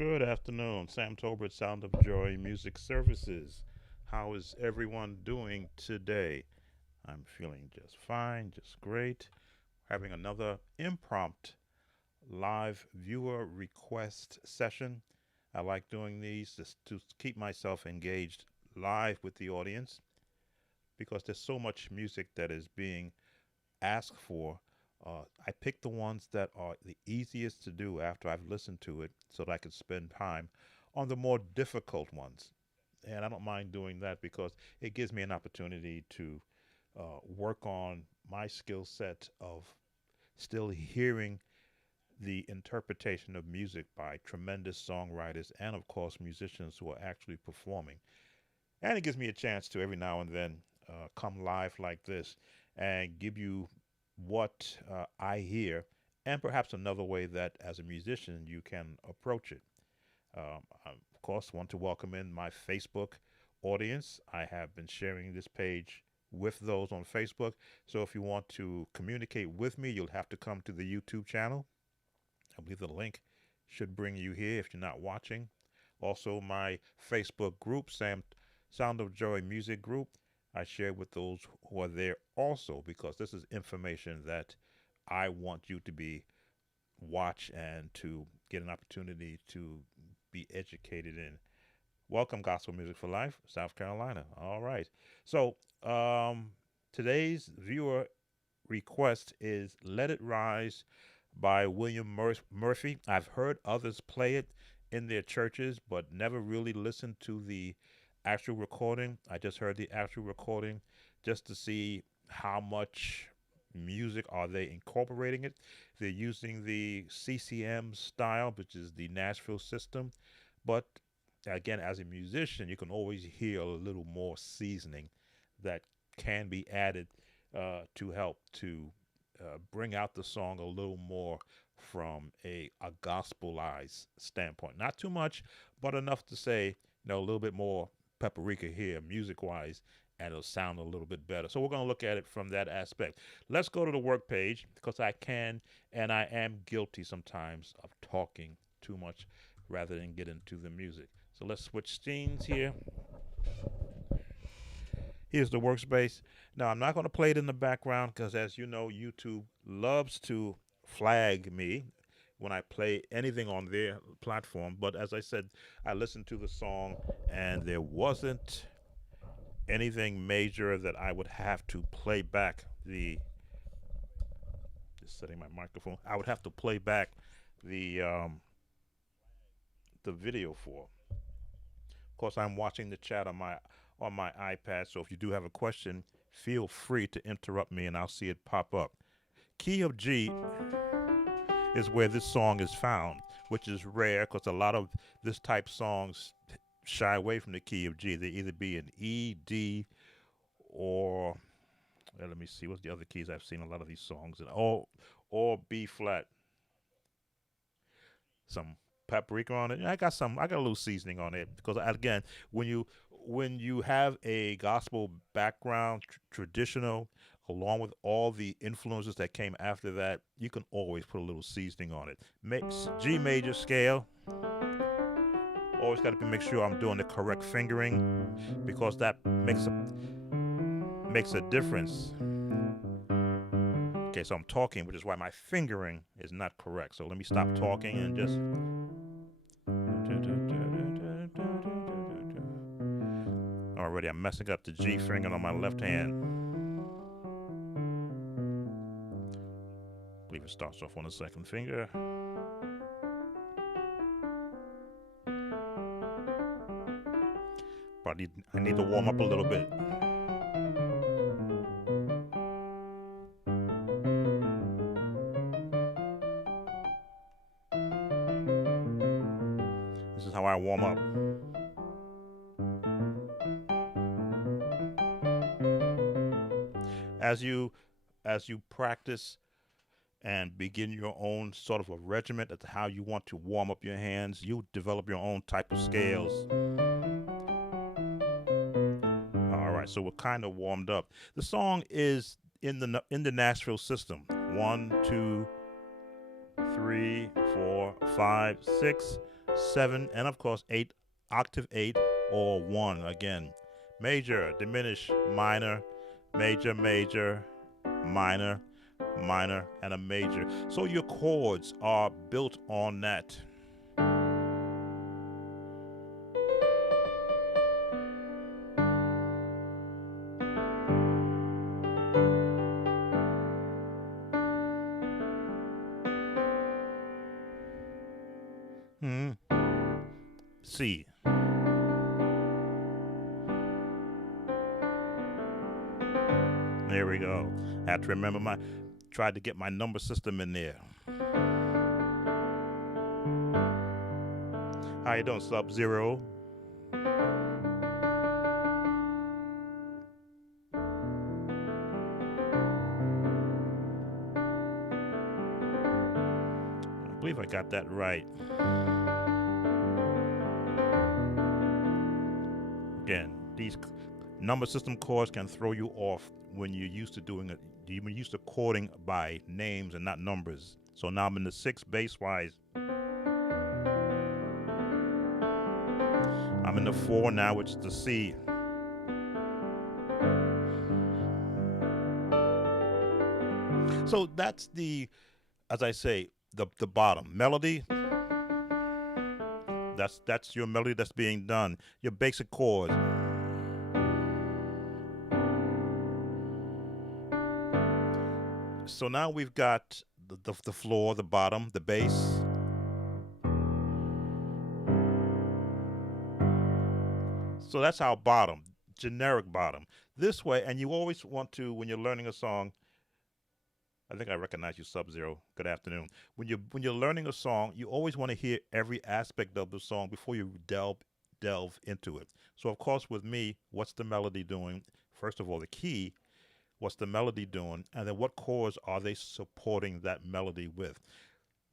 Good afternoon. Sam Tolbert, Sound of Joy Music Services. How is everyone doing today? I'm feeling just fine, just great. Having another impromptu live viewer request session. I like doing these just to keep myself engaged live with the audience because there's so much music that is being asked for. I pick the ones that are the easiest to do after I've listened to it so that I can spend time on the more difficult ones. And I don't mind doing that because it gives me an opportunity to work on my skill set of still hearing the interpretation of music by tremendous songwriters and, of course, musicians who are actually performing. And it gives me a chance to every now and then come live like this and give you what I hear and perhaps another way that as a musician you can approach it. I, of course, want to welcome in my Facebook audience. I have been sharing this page with those on Facebook. So if you want to communicate with me, you'll have to come to the YouTube channel. I believe the link should bring you here if you're not watching. Also, my Facebook group, Sound of Joy Music Group, I share with those who are there also because this is information that I want you to be watch and to get an opportunity to be educated in. Welcome, Gospel Music for Life, South Carolina. All right. So today's viewer request is Let It Rise by William Murphy. I've heard others play it in their churches, but never really listened to the actual recording. I just heard the actual recording just to see how much music are they incorporating it. They're using the CCM style, which is the Nashville system. But again, as a musician, you can always hear a little more seasoning that can be added to help to bring out the song a little more from a gospelized standpoint. Not too much, but enough to say, a little bit more paprika here, music wise, and it'll sound a little bit better. So we're going to look at it from that aspect. Let's go to the work page because I can and I am guilty sometimes of talking too much rather than get into the music. So let's switch scenes here. Here's the workspace. Now, I'm not going to play it in the background because, as you know, YouTube loves to flag me when I play anything on their platform. But as I said, I listened to the song and there wasn't anything major that I would have to play back just setting my microphone. I would have to play back the um, the video for. Of course, I'm watching the chat on my iPad. So if you do have a question, feel free to interrupt me, and I'll see it pop up. Key of G is where this song is found, which is rare because a lot of this type songs shy away from the key of G. They either be in E, D, or let me see, what's the other keys I've seen a lot of these songs in? Or B flat. Some paprika on it. I got a little seasoning on it because again, when you have a gospel background, traditional, along with all the influences that came after that, you can always put a little seasoning on it. G major scale. Always got to make sure I'm doing the correct fingering because that makes a difference. Okay, so I'm talking, which is why my fingering is not correct. So let me stop talking and just. Already, I'm messing up the G finger on my left hand. I believe it starts off on the second finger. But I need to warm up a little bit. This is how I warm up. As you practice and begin your own sort of a regiment as to how you want to warm up your hands, you develop your own type of scales. All right, so we're kind of warmed up. The song is in the Nashville system. 1, 2, 3, 4, 5, 6. 7, and of course 8, octave 8 or 1 again. Major, diminished, minor, major, major, minor, minor, and a major. So your chords are built on that. Hmm. C. There we go. I have to remember tried to get my number system in there. How you doing, Sub Zero? I believe I got that right. Again, these number system chords can throw you off when you're used to doing it. You're used to chording by names and not numbers. So now I'm in the 6 bass wise. I'm in the 4 now, which is the C. So that's as I say, the bottom melody. That's your melody that's being done. Your basic chords. So now we've got the floor, the bottom, the bass. So that's our bottom, generic bottom. This way, and you always want to, when you're learning a song, I think I recognize you, Sub Zero. Good afternoon. When you're learning a song, you always want to hear every aspect of the song before you delve into it. So of course, with me, what's the melody doing? First of all, the key. What's the melody doing? And then what chords are they supporting that melody with?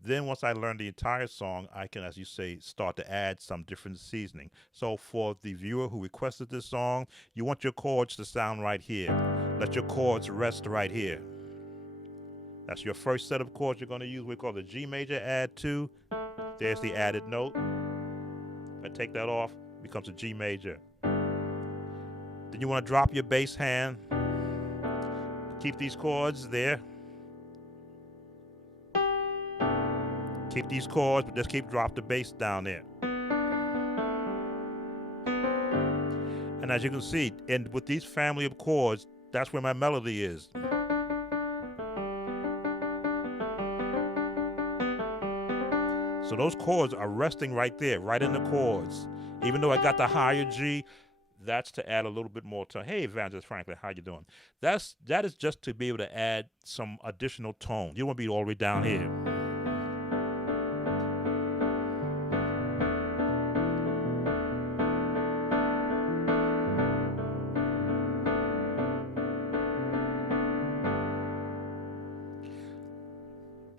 Then once I learn the entire song, I can, as you say, start to add some different seasoning. So for the viewer who requested this song, you want your chords to sound right here. Let your chords rest right here. That's your first set of chords you're going to use. We call the G major add 2. There's the added note. If I take that off, it becomes a G major. Then you want to drop your bass hand. Keep these chords there. Keep these chords, but just drop the bass down there. And as you can see, with these family of chords, that's where my melody is. So those chords are resting right there, right in the chords. Even though I got the higher G, that's to add a little bit more tone. Hey, Evangelist Franklin, how you doing? That is just to be able to add some additional tone. You don't want to be all the way down here.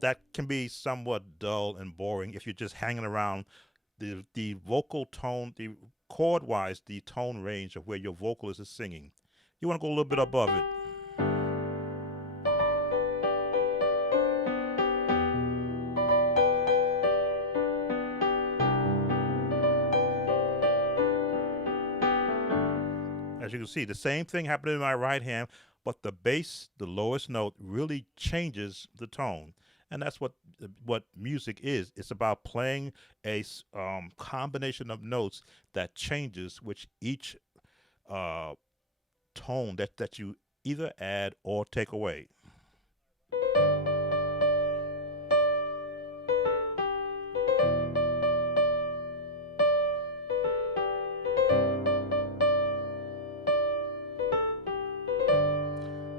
That can be somewhat dull and boring if you're just hanging around the vocal tone, the chord wise, the tone range of where your vocalist is singing. You want to go a little bit above it. As you can see, the same thing happened in my right hand, but the bass, the lowest note, really changes the tone. And that's what music is. It's about playing a combination of notes that changes which each uh, tone that you either add or take away.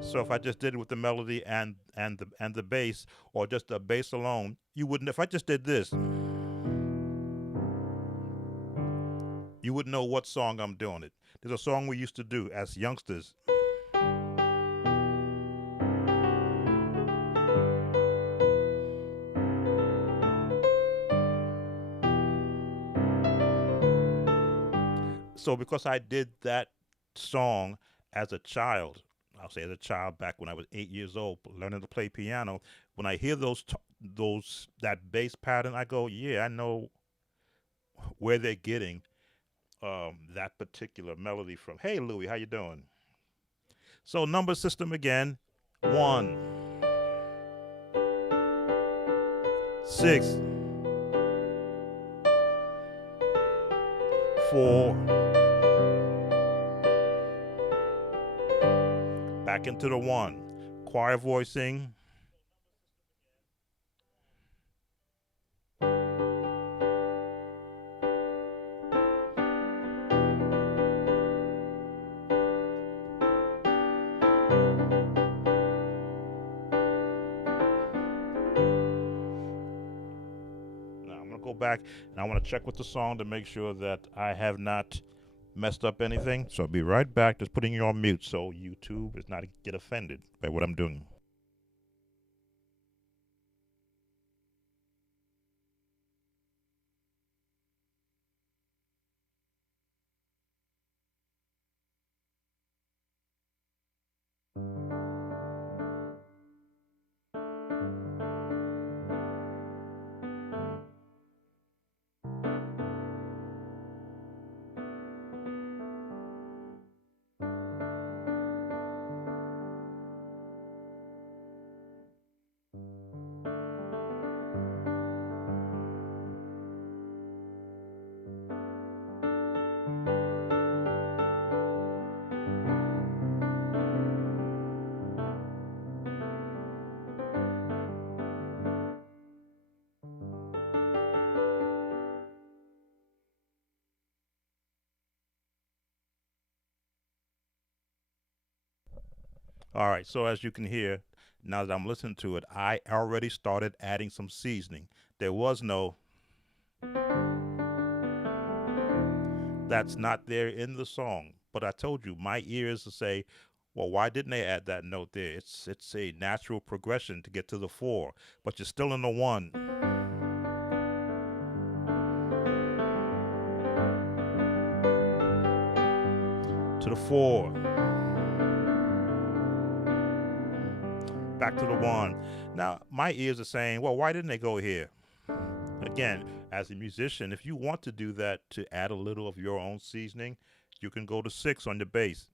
So if I just did it with the melody and the bass, or just the bass alone, you wouldn't. If I just did this, you wouldn't know what song I'm doing it. There's a song we used to do as youngsters. So because I did that song as a child, I'll say as a child back when I was 8 years old, learning to play piano. When I hear those that bass pattern, I go, yeah, I know where they're getting that particular melody from. Hey, Louie, how you doing? So number system again: 1, 6, 4. Back into the 1. Choir voicing. Now I'm gonna go back and I want to check with the song to make sure that I have not messed up anything. So I'll be right back. Just putting you on mute so YouTube is not get offended by what I'm doing. All right. So as you can hear, now that I'm listening to it, I already started adding some seasoning. There was no that's not there in the song. But I told you, my ears to say, well, why didn't they add that note there? It's a natural progression to get to the 4, but you're still in the 1 to the 4, back to the 1. Now my ears are saying, well, why didn't they go here? Again, as a musician, if you want to do that to add a little of your own seasoning, you can go to 6 on the bass.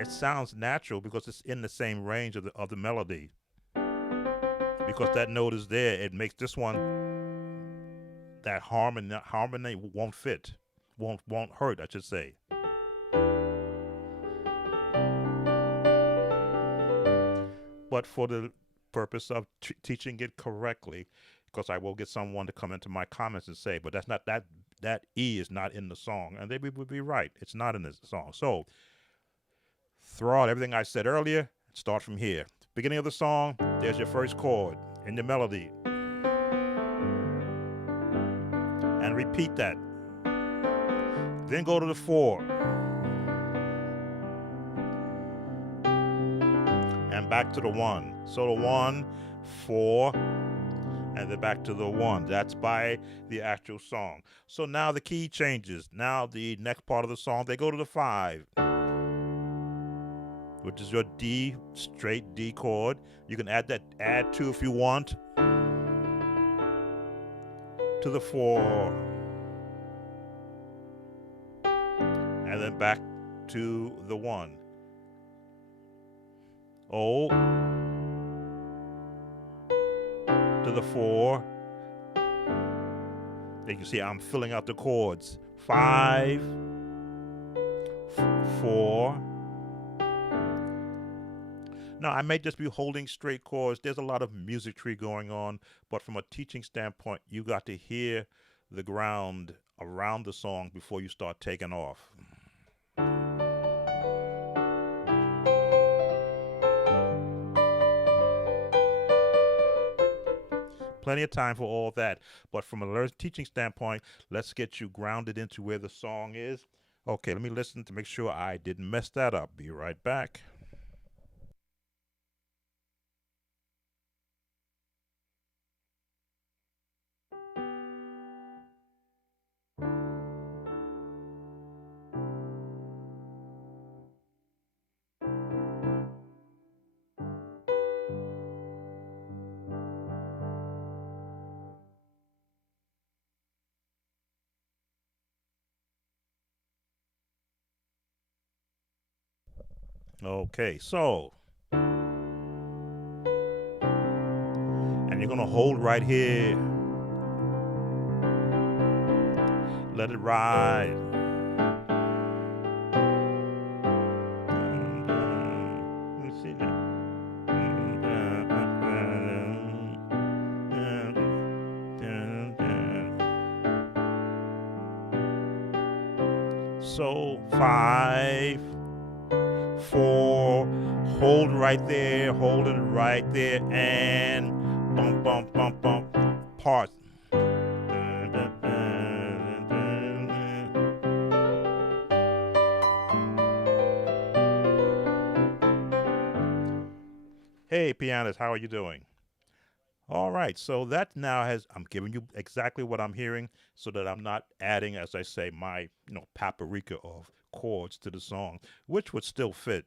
It sounds natural because it's in the same range of the melody. Because that note is there, it makes this one that harmony won't fit, won't hurt, I should say. But for the purpose of teaching it correctly, because I will get someone to come into my comments and say, but that's not that E is not in the song, and they would be right. It's not in the song. So throw out everything I said earlier. Start from here. Beginning of the song. There's your first chord in the melody, and repeat that. Then go to the 4, and back to the 1. So the 1, 4, and then back to the 1. That's by the actual song. So now the key changes. Now the next part of the song, they go to the 5, which is your D, straight D chord. You can add 2 if you want, to the 4, and then back to the 1. O to the 4. Then you see I'm filling out the chords. 5, 4. Now, I may just be holding straight chords. There's a lot of music tree going on, but from a teaching standpoint, you got to hear the ground around the song before you start taking off. Plenty of time for all that, but from a teaching standpoint, let's get you grounded into where the song is. Okay, let me listen to make sure I didn't mess that up. Be right back. Okay, so, and you're gonna hold right here. Let it ride. Let me see that. So 5, 4, hold right there, hold it right there, and bump, bump, bump, bump, part. Hey, pianist, how are you doing? All right, so that now has, I'm giving you exactly what I'm hearing so that I'm not adding, as I say, my, paprika of chords to the song, which would still fit.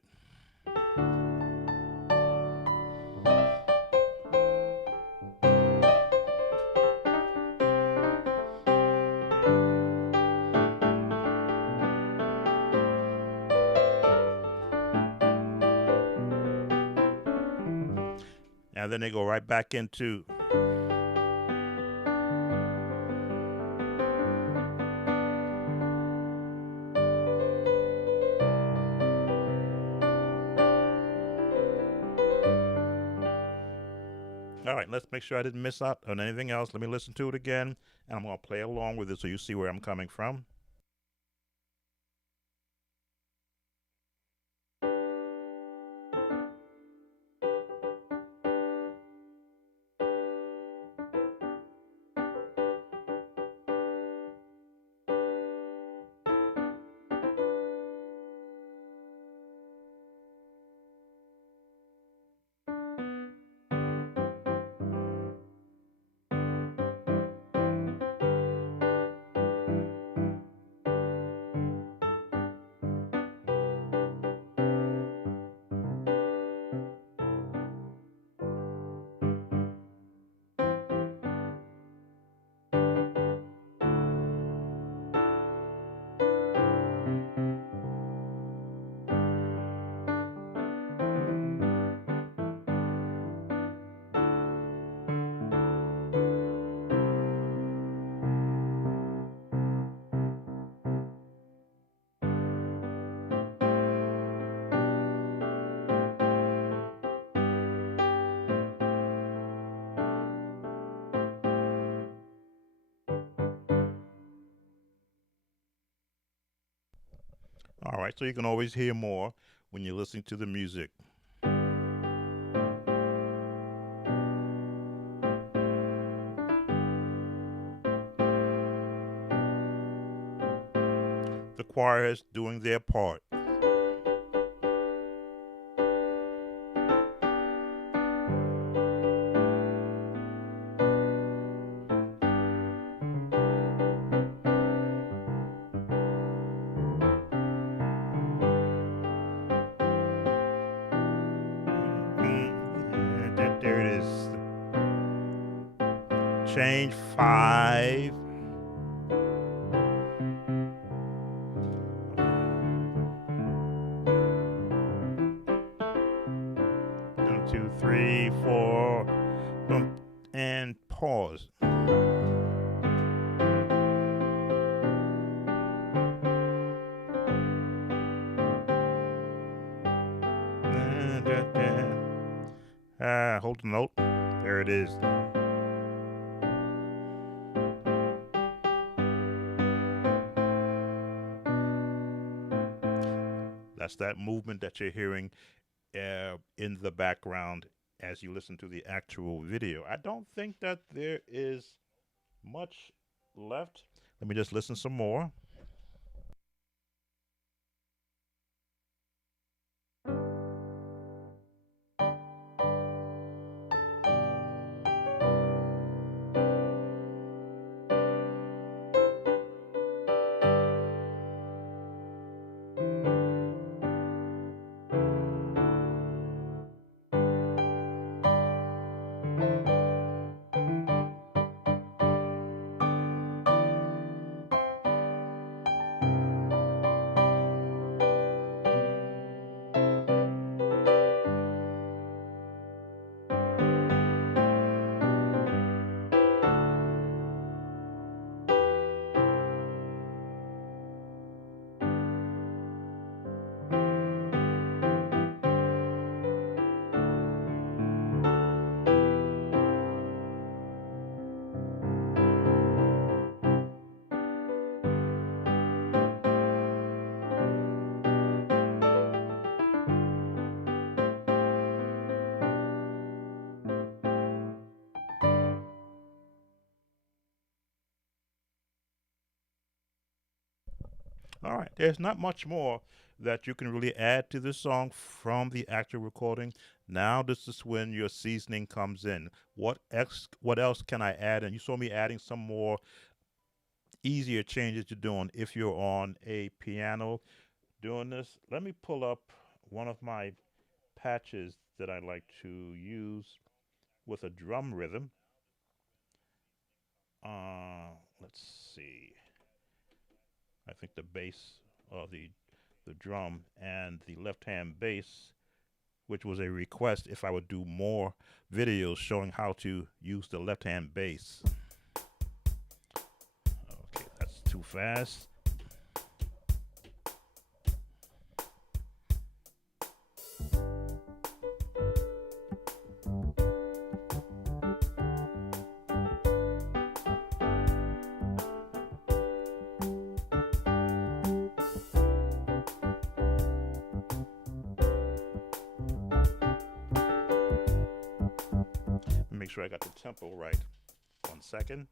And then they go right back into. All right, let's make sure I didn't miss out on anything else. Let me listen to it again, and I'm going to play along with it so you see where I'm coming from. All right, so you can always hear more when you're listening to the music. The choir is doing their part. There it is. Change 5. 1, 2, 3, 4, boom, and pause. Hold the note. There it is. That's that movement that you're hearing in the background as you listen to the actual video. I don't think that there is much left. Let me just listen some more. All right, there's not much more that you can really add to this song from the actual recording. Now this is when your seasoning comes in. What else can I add? And you saw me adding some more easier changes you're doing if you're on a piano doing this. Let me pull up one of my patches that I like to use with a drum rhythm. Let's see. I think the bass of the drum and the left hand bass, which was a request if I would do more videos showing how to use the left hand bass. Okay, that's too fast. Make sure I got the tempo right. 1 second.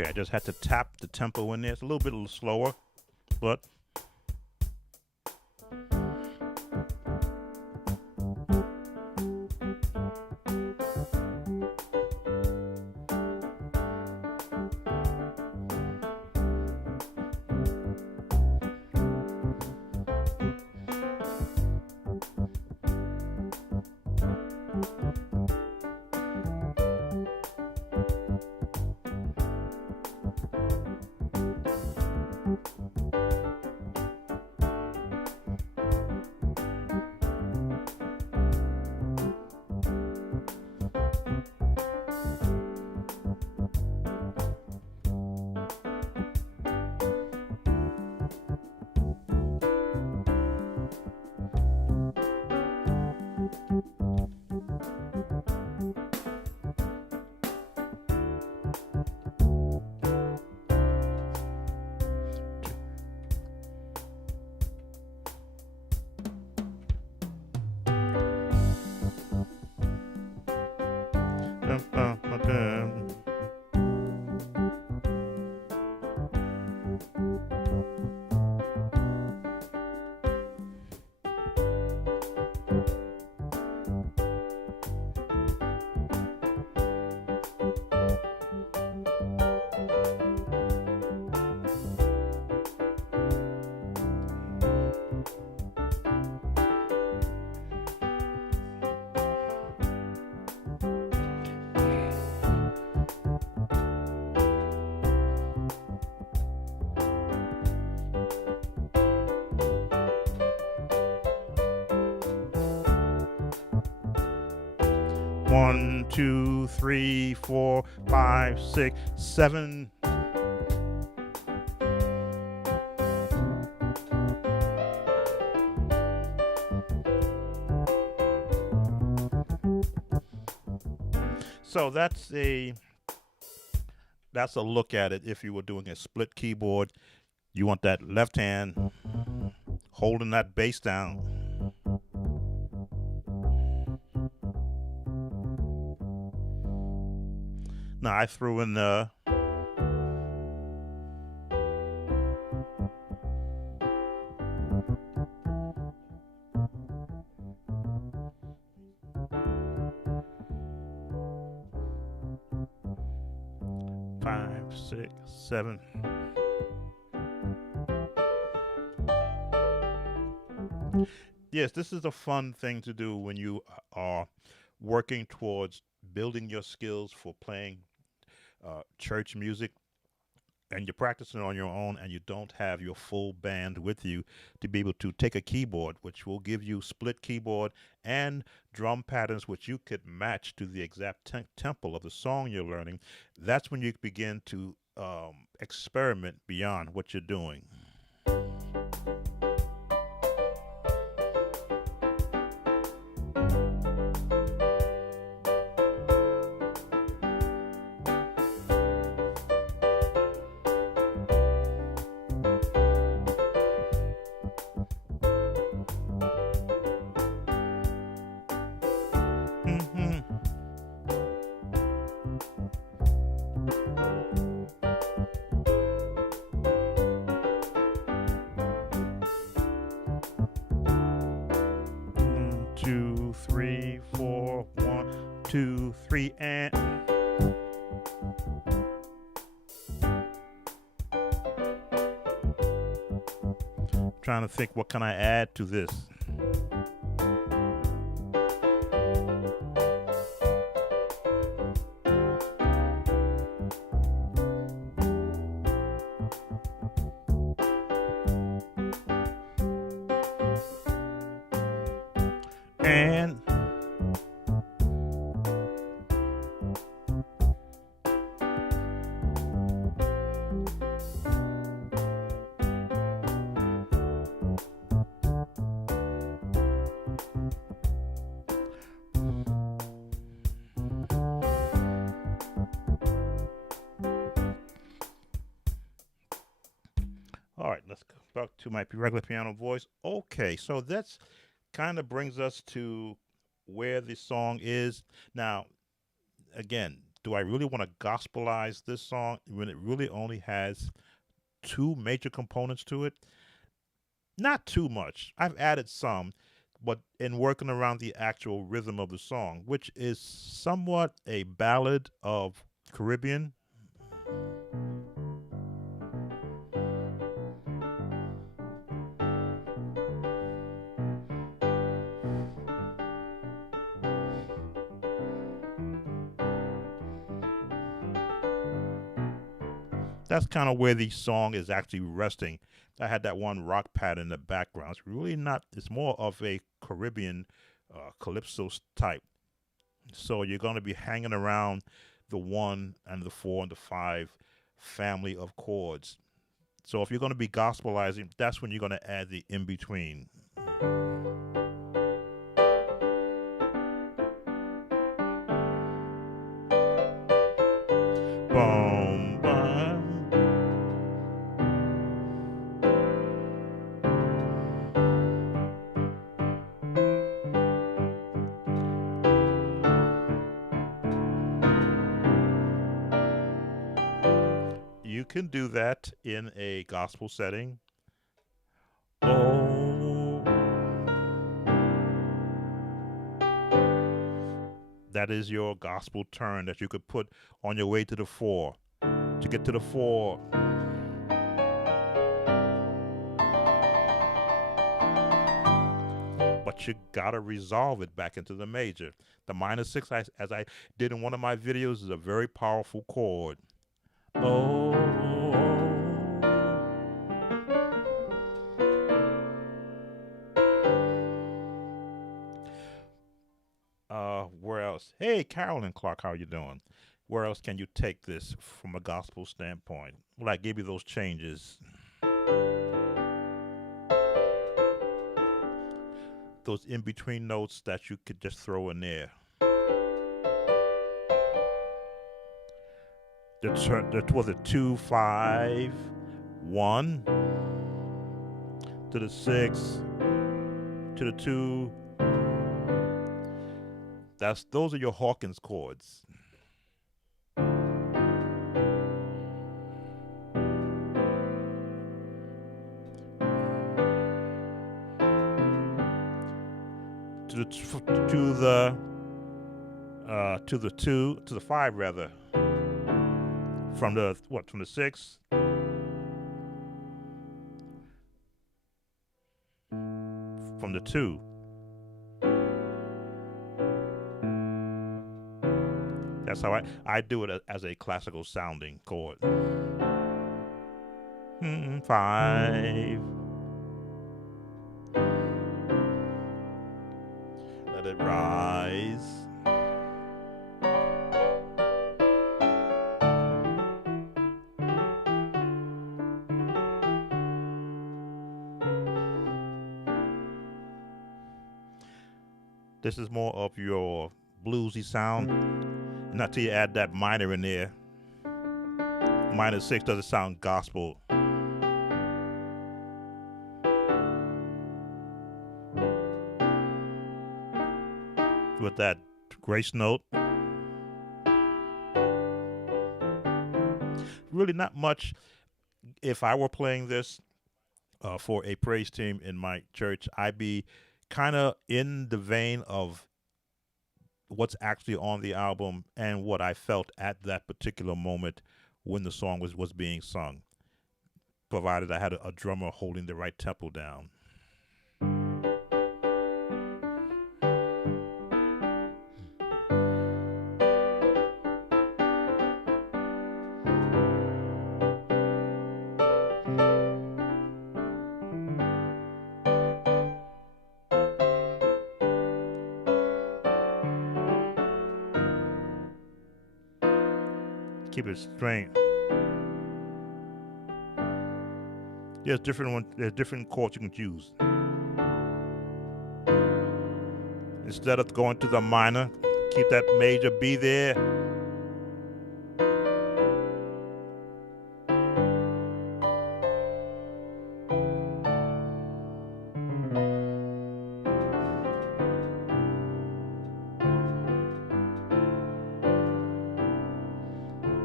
Okay, I just had to tap the tempo in there. It's a little slower, but 1, 2, 3, 4, 5, 6, 7. So that's a look at it. If you were doing a split keyboard, you want that left hand holding that bass down. Now I threw in the 5, 6, 7. Yes, this is a fun thing to do when you are working towards building your skills for playing church music. and you're practicing on your own and you don't have your full band with you to be able to take a keyboard, which will give you split keyboard and drum patterns which you could match to the exact tempo of the song you're learning, that's when you begin to experiment beyond what you're doing. 1, 2, 3, 4, 1, 2, 3, and trying to think, what can I add to this? And all right, let's go back to my regular piano voice. Okay, so that's kind of brings us to where the song is. Now, again, do I really want to gospelize this song when it really only has two major components to it? Not too much. I've added some, but in working around the actual rhythm of the song, which is somewhat a ballad of Caribbean. That's kind of where the song is actually resting. I had that one rock pad in the background. It's really not, it's more of a Caribbean calypso type. So you're going to be hanging around the 1 and the 4 and the 5 family of chords. So if you're going to be gospelizing, that's when you're going to add the in between. Boom, boom. You can do that in a gospel setting. Oh, that is your gospel turn that you could put on your way to the 4. To get to the 4, but you gotta resolve it back into the major. The minor 6, as I did in one of my videos, is a very powerful chord. Oh. Where else? Hey, Carolyn Clark, how are you doing? Where else can you take this from a gospel standpoint? Well, I gave you those changes. Those in-between notes that you could just throw in there. That was a 2, 5, 1 to the 6 to the 2. Those are your Hawkins chords. To the 5 rather. From the 6 from the 2. That's how I do it as a classical sounding chord. 5. Let it rise. This is more of your bluesy sound. Not till you add that minor in there. Minor 6 doesn't sound gospel. With that grace note. Really not much. If I were playing this for a praise team in my church, I'd be kind of in the vein of what's actually on the album and what I felt at that particular moment when the song was being sung, provided I had a drummer holding the right tempo down. Keep it straight. There's different chords you can choose. Instead of going to the minor, keep that major B there.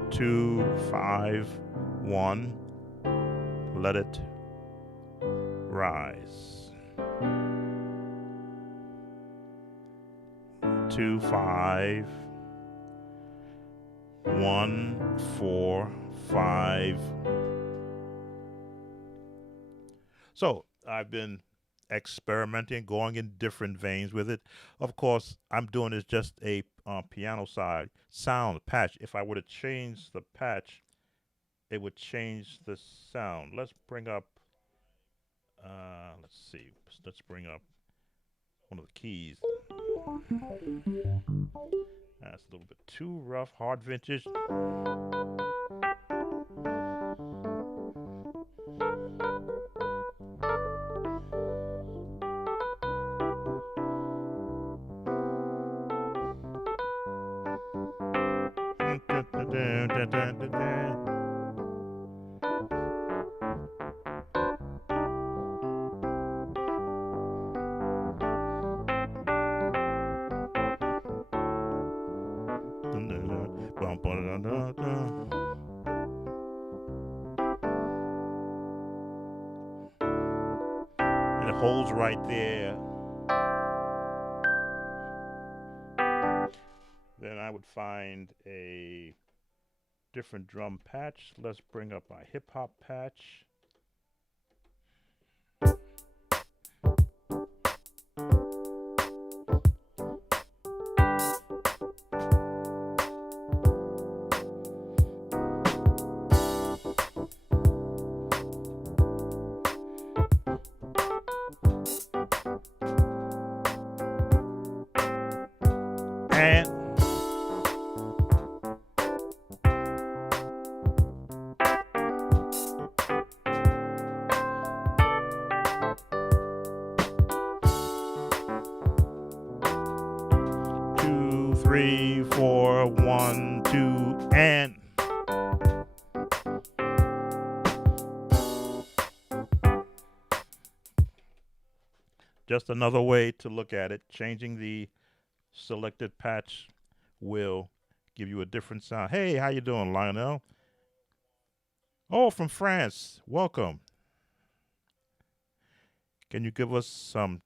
Two, 5, 1. Let it rise. 2, 5, 1, 4, 5. So I've been experimenting, going in different veins with it. Of course, I'm doing this just a piano side sound patch. If I were to change the patch, it would change the sound. Let's bring up. Let's see. Let's bring up one of the keys. That's a little bit too rough. Hard vintage. And it holds right there. Then I would find a different drum patch. Let's bring up my hip hop patch. And two, 3, 4, 1, 2, and just another way to look at it. Changing the selected patch will give you a different sound. Hey, how you doing, Lionel? Oh, from France. Welcome. Can you give us some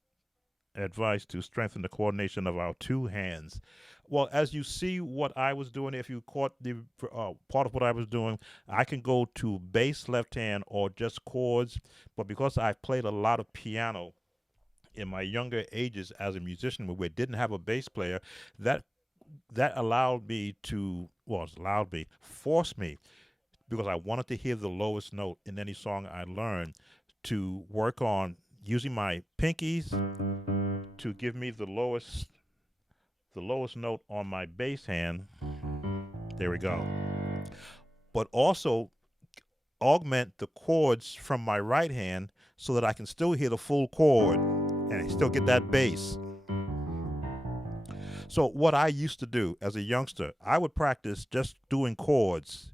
advice to strengthen the coordination of our two hands? Well, as you see what I was doing, if you caught the part of what I was doing, I can go to bass left hand or just chords. But because I played a lot of piano in my younger ages as a musician where we didn't have a bass player, that allowed me to, forced me, because I wanted to hear the lowest note in any song I learned, to work on using my pinkies to give me the lowest note on my bass hand. There we go. But also augment the chords from my right hand so that I can still hear the full chord and still get that bass. So what I used to do as a youngster, I would practice just doing chords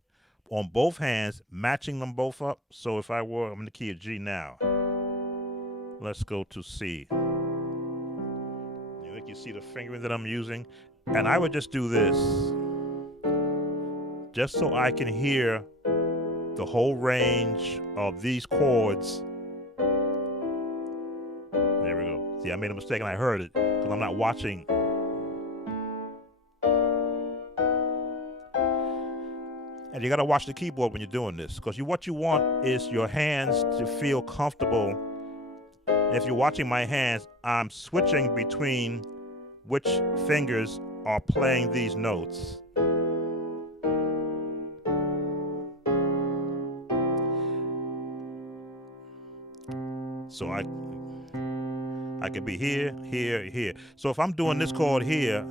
on both hands, matching them both up. So if I'm in the key of G now. Let's go to C. You see the fingering that I'm using? And I would just do this, just so I can hear the whole range of these chords. There we go. See, I made a mistake and I heard it because I'm not watching. And you got to watch the keyboard when you're doing this, because what you want is your hands to feel comfortable. If you're watching my hands, I'm switching between which fingers are playing these notes. So I could be here, here, here. So if I'm doing this chord here,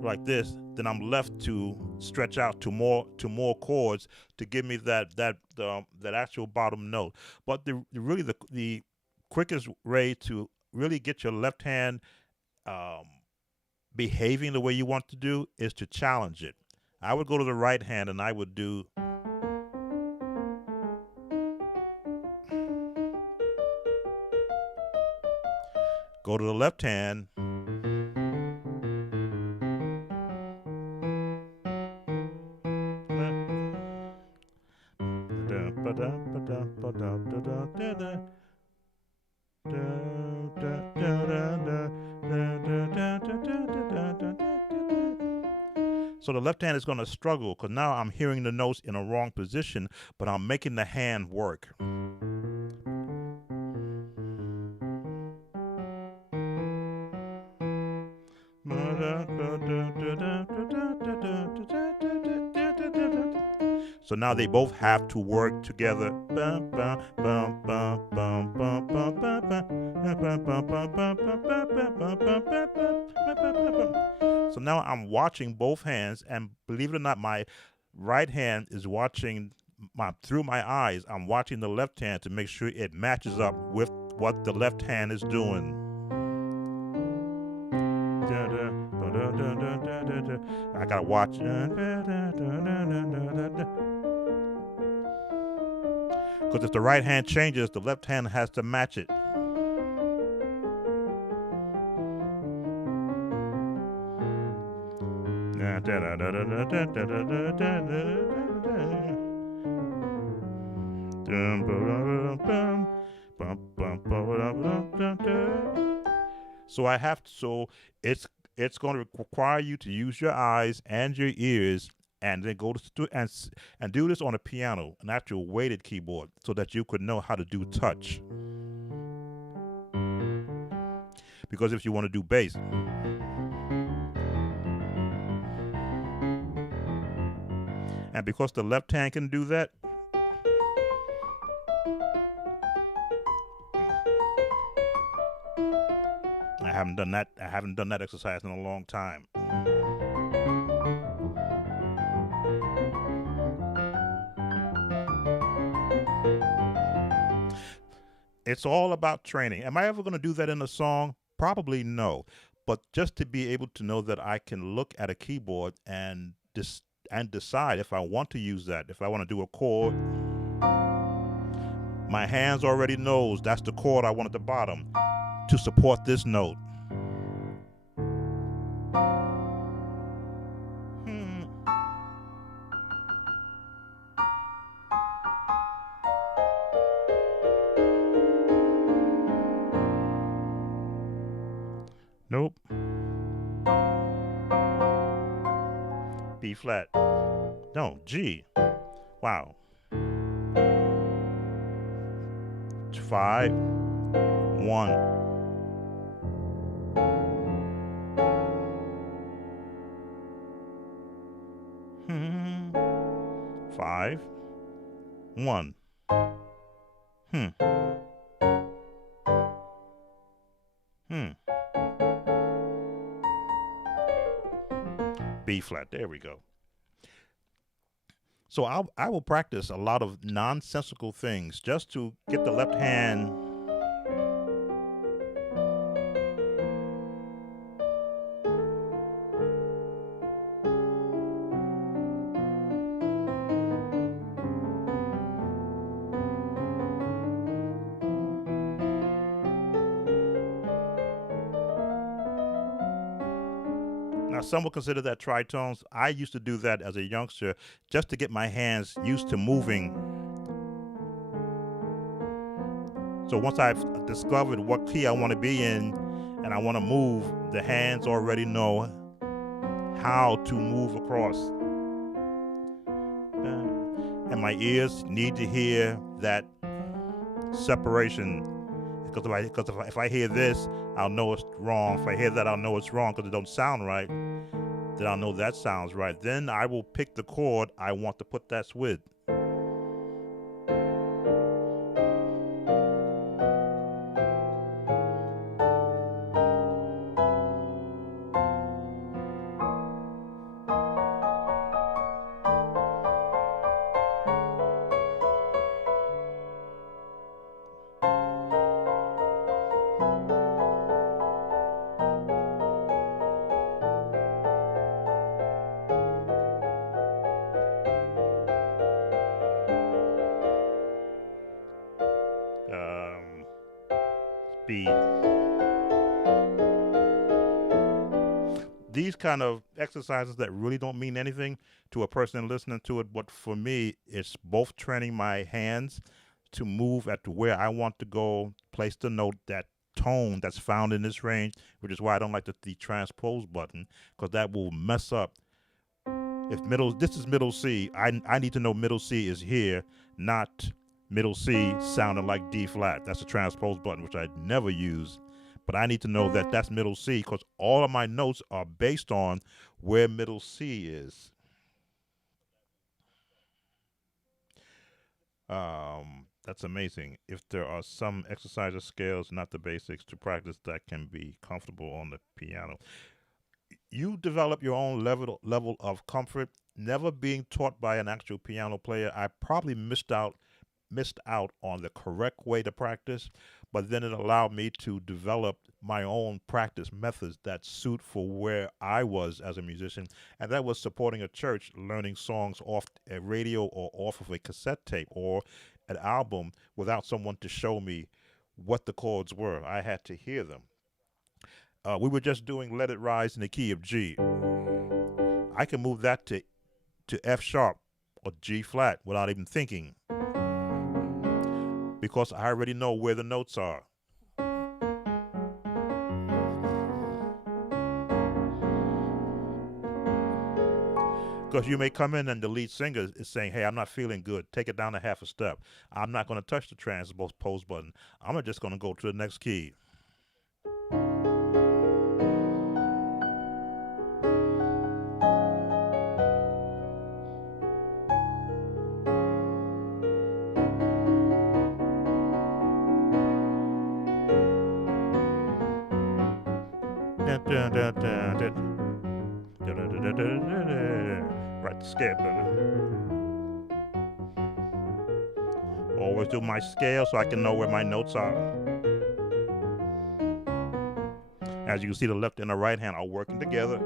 like this, then I'm left to stretch out to more chords to give me that actual bottom note. But the quickest way to really get your left hand behaving the way you want to do is to challenge it. I would go to the right hand and I would do. Go to the left hand. So the left hand is going to struggle because now I'm hearing the notes in a wrong position, but I'm making the hand work. So now they both have to work together. So now I'm watching both hands, and believe it or not, my right hand is watching through my eyes. I'm watching the left hand to make sure it matches up with what the left hand is doing. I gotta watch. Because if the right hand changes, the left hand has to match it. So it's going to require you to use your eyes and your ears, and then go to and do this on a piano, an actual weighted keyboard, so that you could know how to do touch. Because if you want to do bass, and because the left hand can do that, I haven't done that exercise in a long time. It's all about training. Am I ever going to do that in a song? Probably no. But just to be able to know that I can look at a keyboard and decide if I want to use that, if I want to do a chord. My hands already knows that's the chord I want at the bottom to support this note. Nope. B flat. No, G. Wow. 5, 1. 5, 1. Hmm. Hmm. B flat. There we go. So I will practice a lot of nonsensical things just to get the left hand. Now, some will consider that tritones. I used to do that as a youngster just to get my hands used to moving. So once I've discovered what key I want to be in and I want to move, the hands already know how to move across. And my ears need to hear that separation. Because if I hear this, I'll know it's wrong. If I hear that, I'll know it's wrong because it don't sound right. Then I'll know that sounds right. Then I will pick the chord I want to put that with. Speed. These kind of exercises that really don't mean anything to a person listening to it, but for me, it's both training my hands to move at where I want to go, place the note, that tone that's found in this range, which is why I don't like the transpose button, because that will mess up. If this is middle C, I need to know middle C is here, not middle C sounding like D flat. That's a transpose button, which I never use. But I need to know that that's middle C because all of my notes are based on where middle C is. That's amazing. If there are some exercises, scales, not the basics, to practice that can be comfortable on the piano. You develop your own level of comfort. Never being taught by an actual piano player, I probably missed out on the correct way to practice, but then it allowed me to develop my own practice methods that suit for where I was as a musician, and that was supporting a church, learning songs off a radio or off of a cassette tape or an album without someone to show me what the chords were. I had to hear them. We were just doing Let It Rise in the key of G. I can move that to F sharp or G flat without even thinking because I already know where the notes are. Because you may come in and the lead singer is saying, hey, I'm not feeling good. Take it down a half a step. I'm not going to touch the transpose button. I'm just going to go to the next key. Right, the scale. Always do my scale so I can know where my notes are. As you can see, the left and the right hand are working together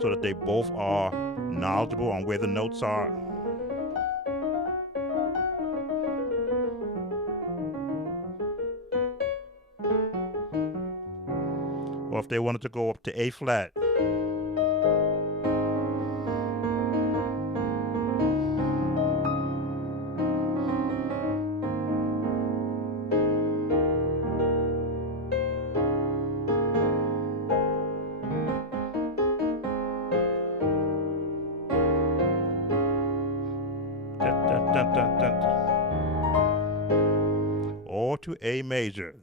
so that they both are knowledgeable on where the notes are. Or if they wanted to go up to A flat. Or to A major.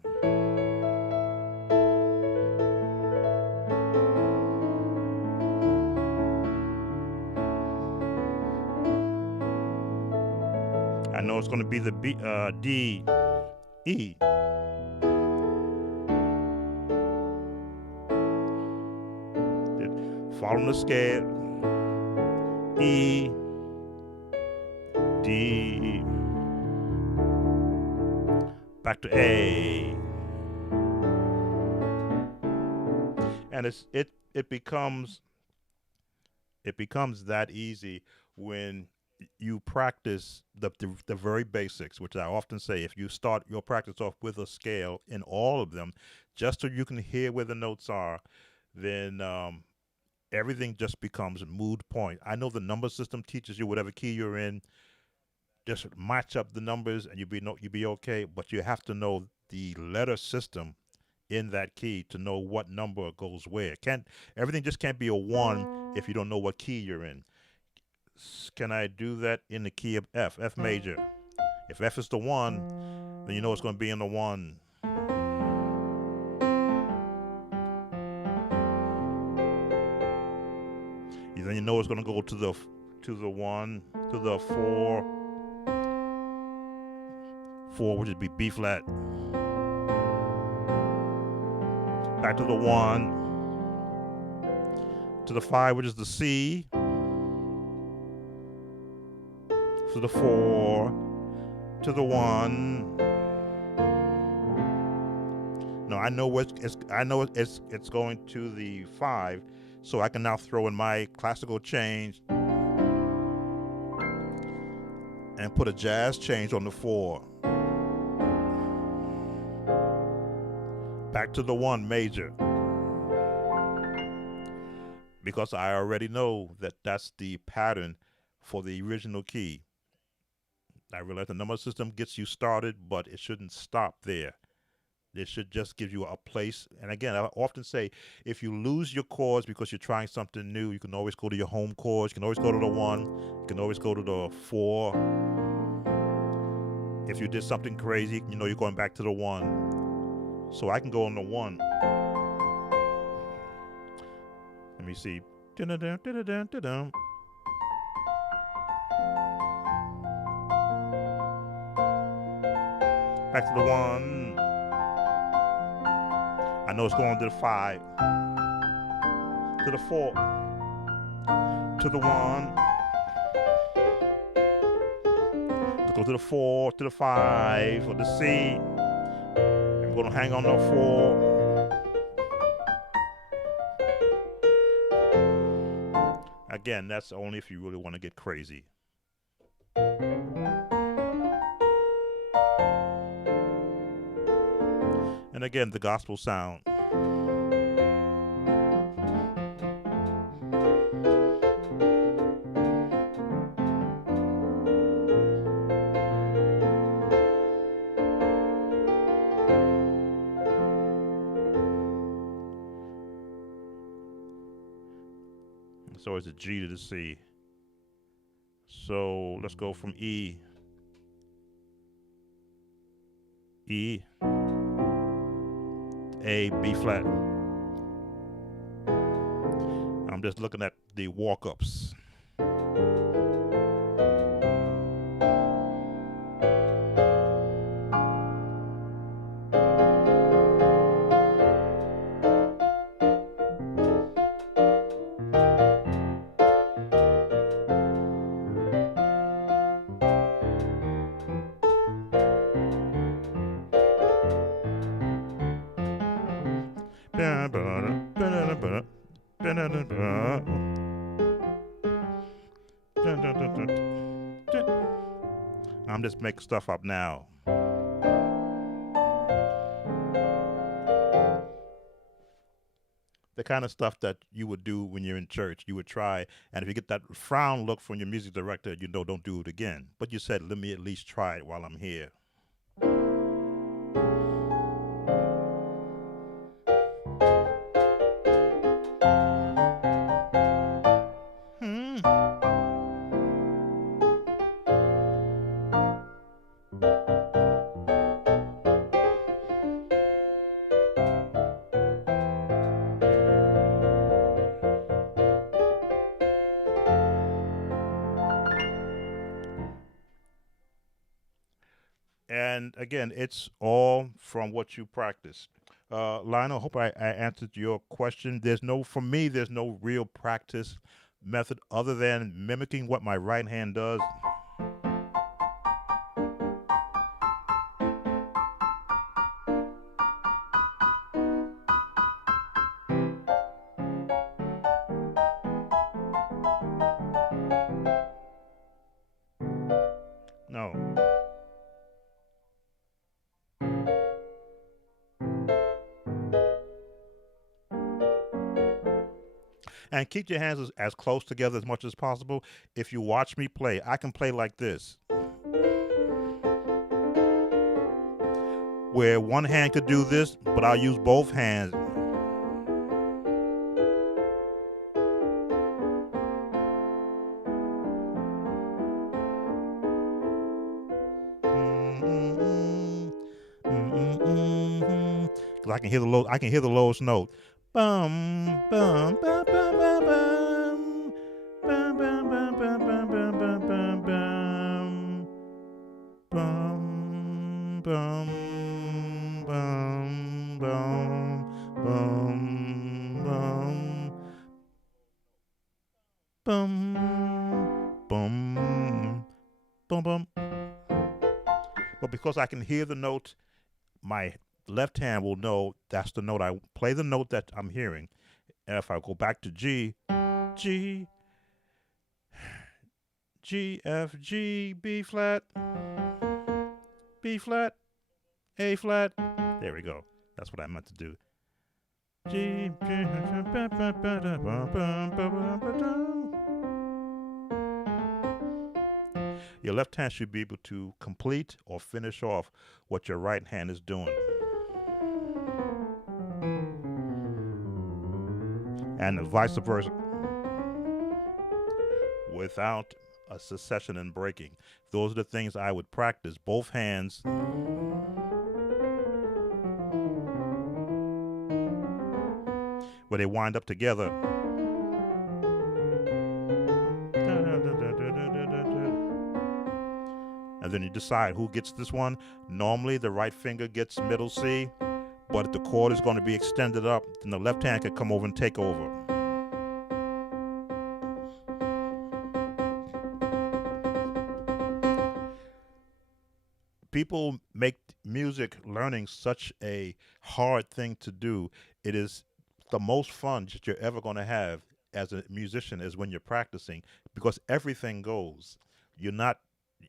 I know it's going to be the D, E. Following the scale, E, D, back to A, and it becomes that easy when you practice the very basics, which I often say. If you start your practice off with a scale in all of them, just so you can hear where the notes are, then everything just becomes moot point. I know the number system teaches you whatever key you're in, just match up the numbers and you be okay. But you have to know the letter system in that key to know what number goes where. Can't Everything just can't be a one if you don't know what key you're in. Can I do that in the key of F, F major? If F is the one, then you know it's going to be in the one. Then you know it's going to go to the one, to the four, which would be B flat. Back to the one, to the five, which is the C, to the four, to the one. No, I know it's going to the five, so I can now throw in my classical change and put a jazz change on the four. Back to the one major, because I already know that that's the pattern for the original key. I realize the number system gets you started, but it shouldn't stop there. It should just give you a place. And again, I often say, if you lose your chords because you're trying something new, you can always go to your home chords. You can always go to the one. You can always go to the four. If you did something crazy, you know you're going back to the one. So I can go on the one. Let me see. Back to the one. I know it's going to the five, to the four, to the one. Let's go to the four, to the five, or the C. I'm going to hang on the four. Again, that's only if you really want to get crazy. And again, the gospel sound. So it's a G to the C. So let's go from E. E. A, B flat. I'm just looking at the walk-ups. I'm just making stuff up now. The kind of stuff that you would do when you're in church, you would try, and if you get that frown look from your music director, you know, don't do it again. But you said, let me at least try it while I'm here. And again, it's all from what you practice. Lionel, hope I answered your question. For me, there's no real practice method other than mimicking what my right hand does. No. And keep your hands as close together as much as possible. If you watch me play, I can play like this, where one hand could do this, but I'll use both hands. Because I can hear the lowest note. Bum bum bum bum bum bum. Bum bum bum bum bum bum bum bum bum. Bum bum bum bum bum bum bum bum bum. But because I can hear the note, my left hand will know that's the note. I play the note that I'm hearing. And if I go back to G, G, G, F, G, B flat, B flat, A flat. There we go. That's what I meant to do. G, G, your left hand should be able to complete or finish off what your right hand is doing. And vice versa, without a succession and breaking. Those are the things I would practice. Both hands. Where they wind up together. And then you decide who gets this one. Normally, the right finger gets middle C, but if the chord is going to be extended up, then the left hand can come over and take over. People make music learning such a hard thing to do. It is the most fun that you're ever going to have as a musician is when you're practicing, because everything goes. You're not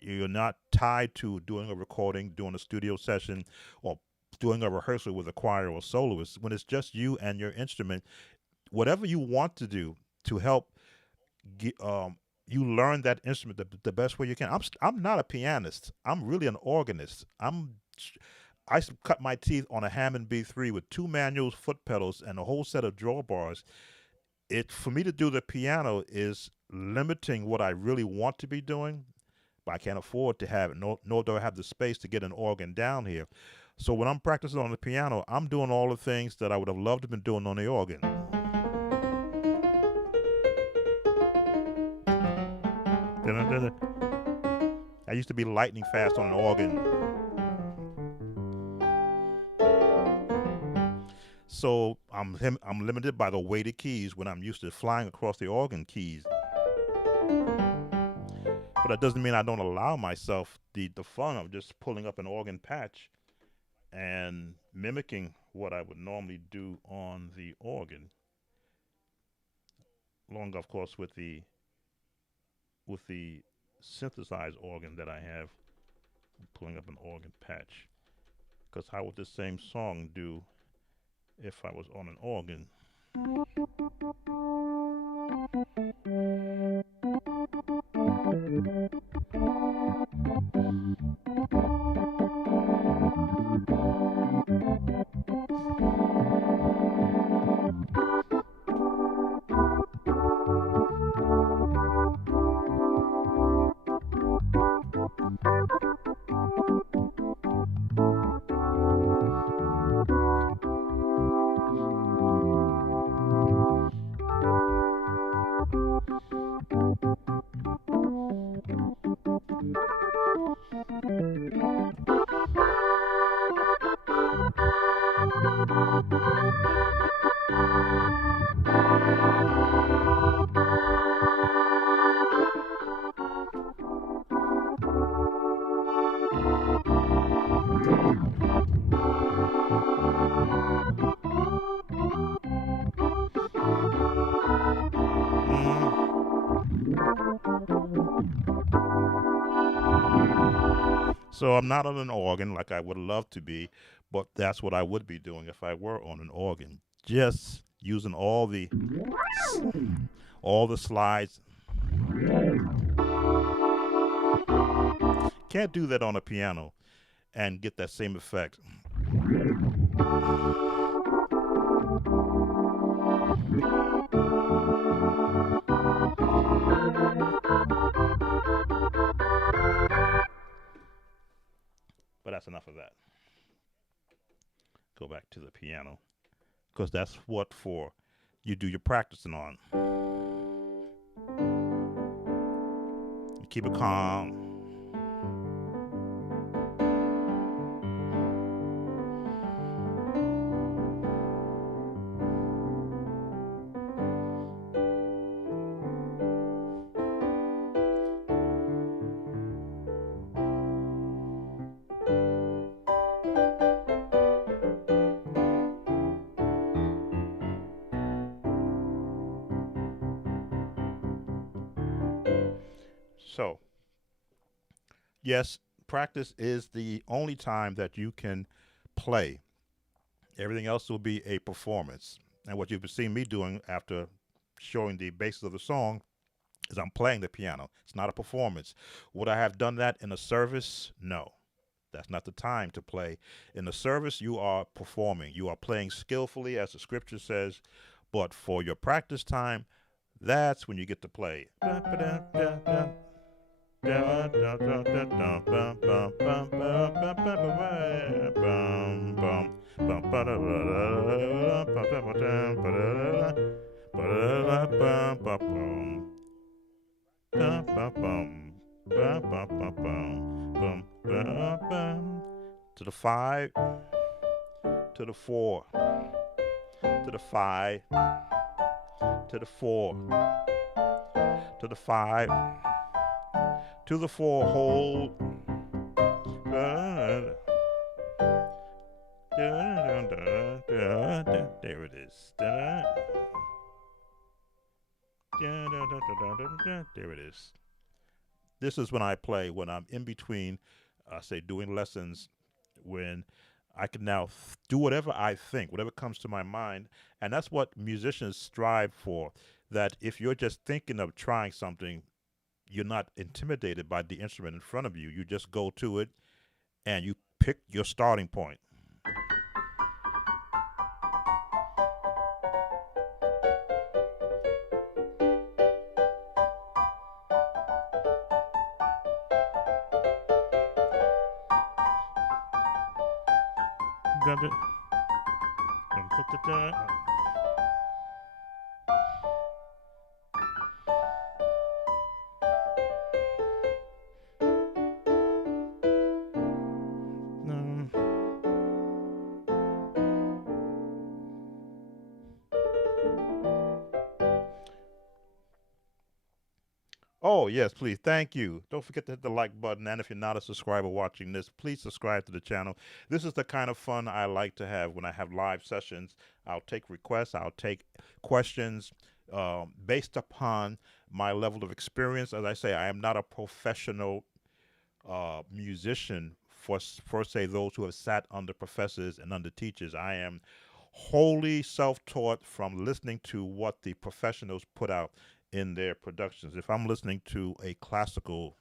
you're not tied to doing a recording, doing a studio session, or doing a rehearsal with a choir or soloist. When it's just you and your instrument, whatever you want to do to help you learn that instrument the best way you can. I'm not a pianist. I'm really an organist. I cut my teeth on a Hammond B3 with two manuals, foot pedals, and a whole set of drawbars. It for me to do the piano is limiting what I really want to be doing, but I can't afford to have it. Nor do I have the space to get an organ down here. So when I'm practicing on the piano, I'm doing all the things that I would have loved to have been doing on the organ. I used to be lightning fast on an organ. So I'm limited by the weighted keys when I'm used to flying across the organ keys. But that doesn't mean I don't allow myself the fun of just pulling up an organ patch and mimicking what I would normally do on the organ. Along, of course, with the synthesized organ that I have, pulling up an organ patch. Because how would the same song do if I was on an organ? So I'm not on an organ like I would love to be, but that's what I would be doing if I were on an organ. Just using all the slides. Can't do that on a piano and get that same effect. But that's enough of that. Go back to the piano because that's what for you do your practicing on. You keep it calm. So, yes, practice is the only time that you can play. Everything else will be a performance. And what you've seen me doing after showing the basis of the song is I'm playing the piano. It's not a performance. Would I have done that in a service? No. That's not the time to play. In the service, you are performing. You are playing skillfully, as the scripture says. But for your practice time, that's when you get to play. To the 5, to the 4, to the 5, to the 4, to the 5, to the 4, hold. There it is. There it is. This is when I play, when I'm in between, say, doing lessons, when I can now do whatever I think, whatever comes to my mind. And that's what musicians strive for, that if you're just thinking of trying something, you're not intimidated by the instrument in front of you. You just go to it and you pick your starting point. Got it. Oh, yes, please. Thank you. Don't forget to hit the like button. And if you're not a subscriber watching this, please subscribe to the channel. This is the kind of fun I like to have when I have live sessions. I'll take requests, I'll take questions based upon my level of experience. As I say, I am not a professional musician for say those who have sat under professors and under teachers. I am wholly self-taught from listening to what the professionals put out in their productions. If I'm listening to a classical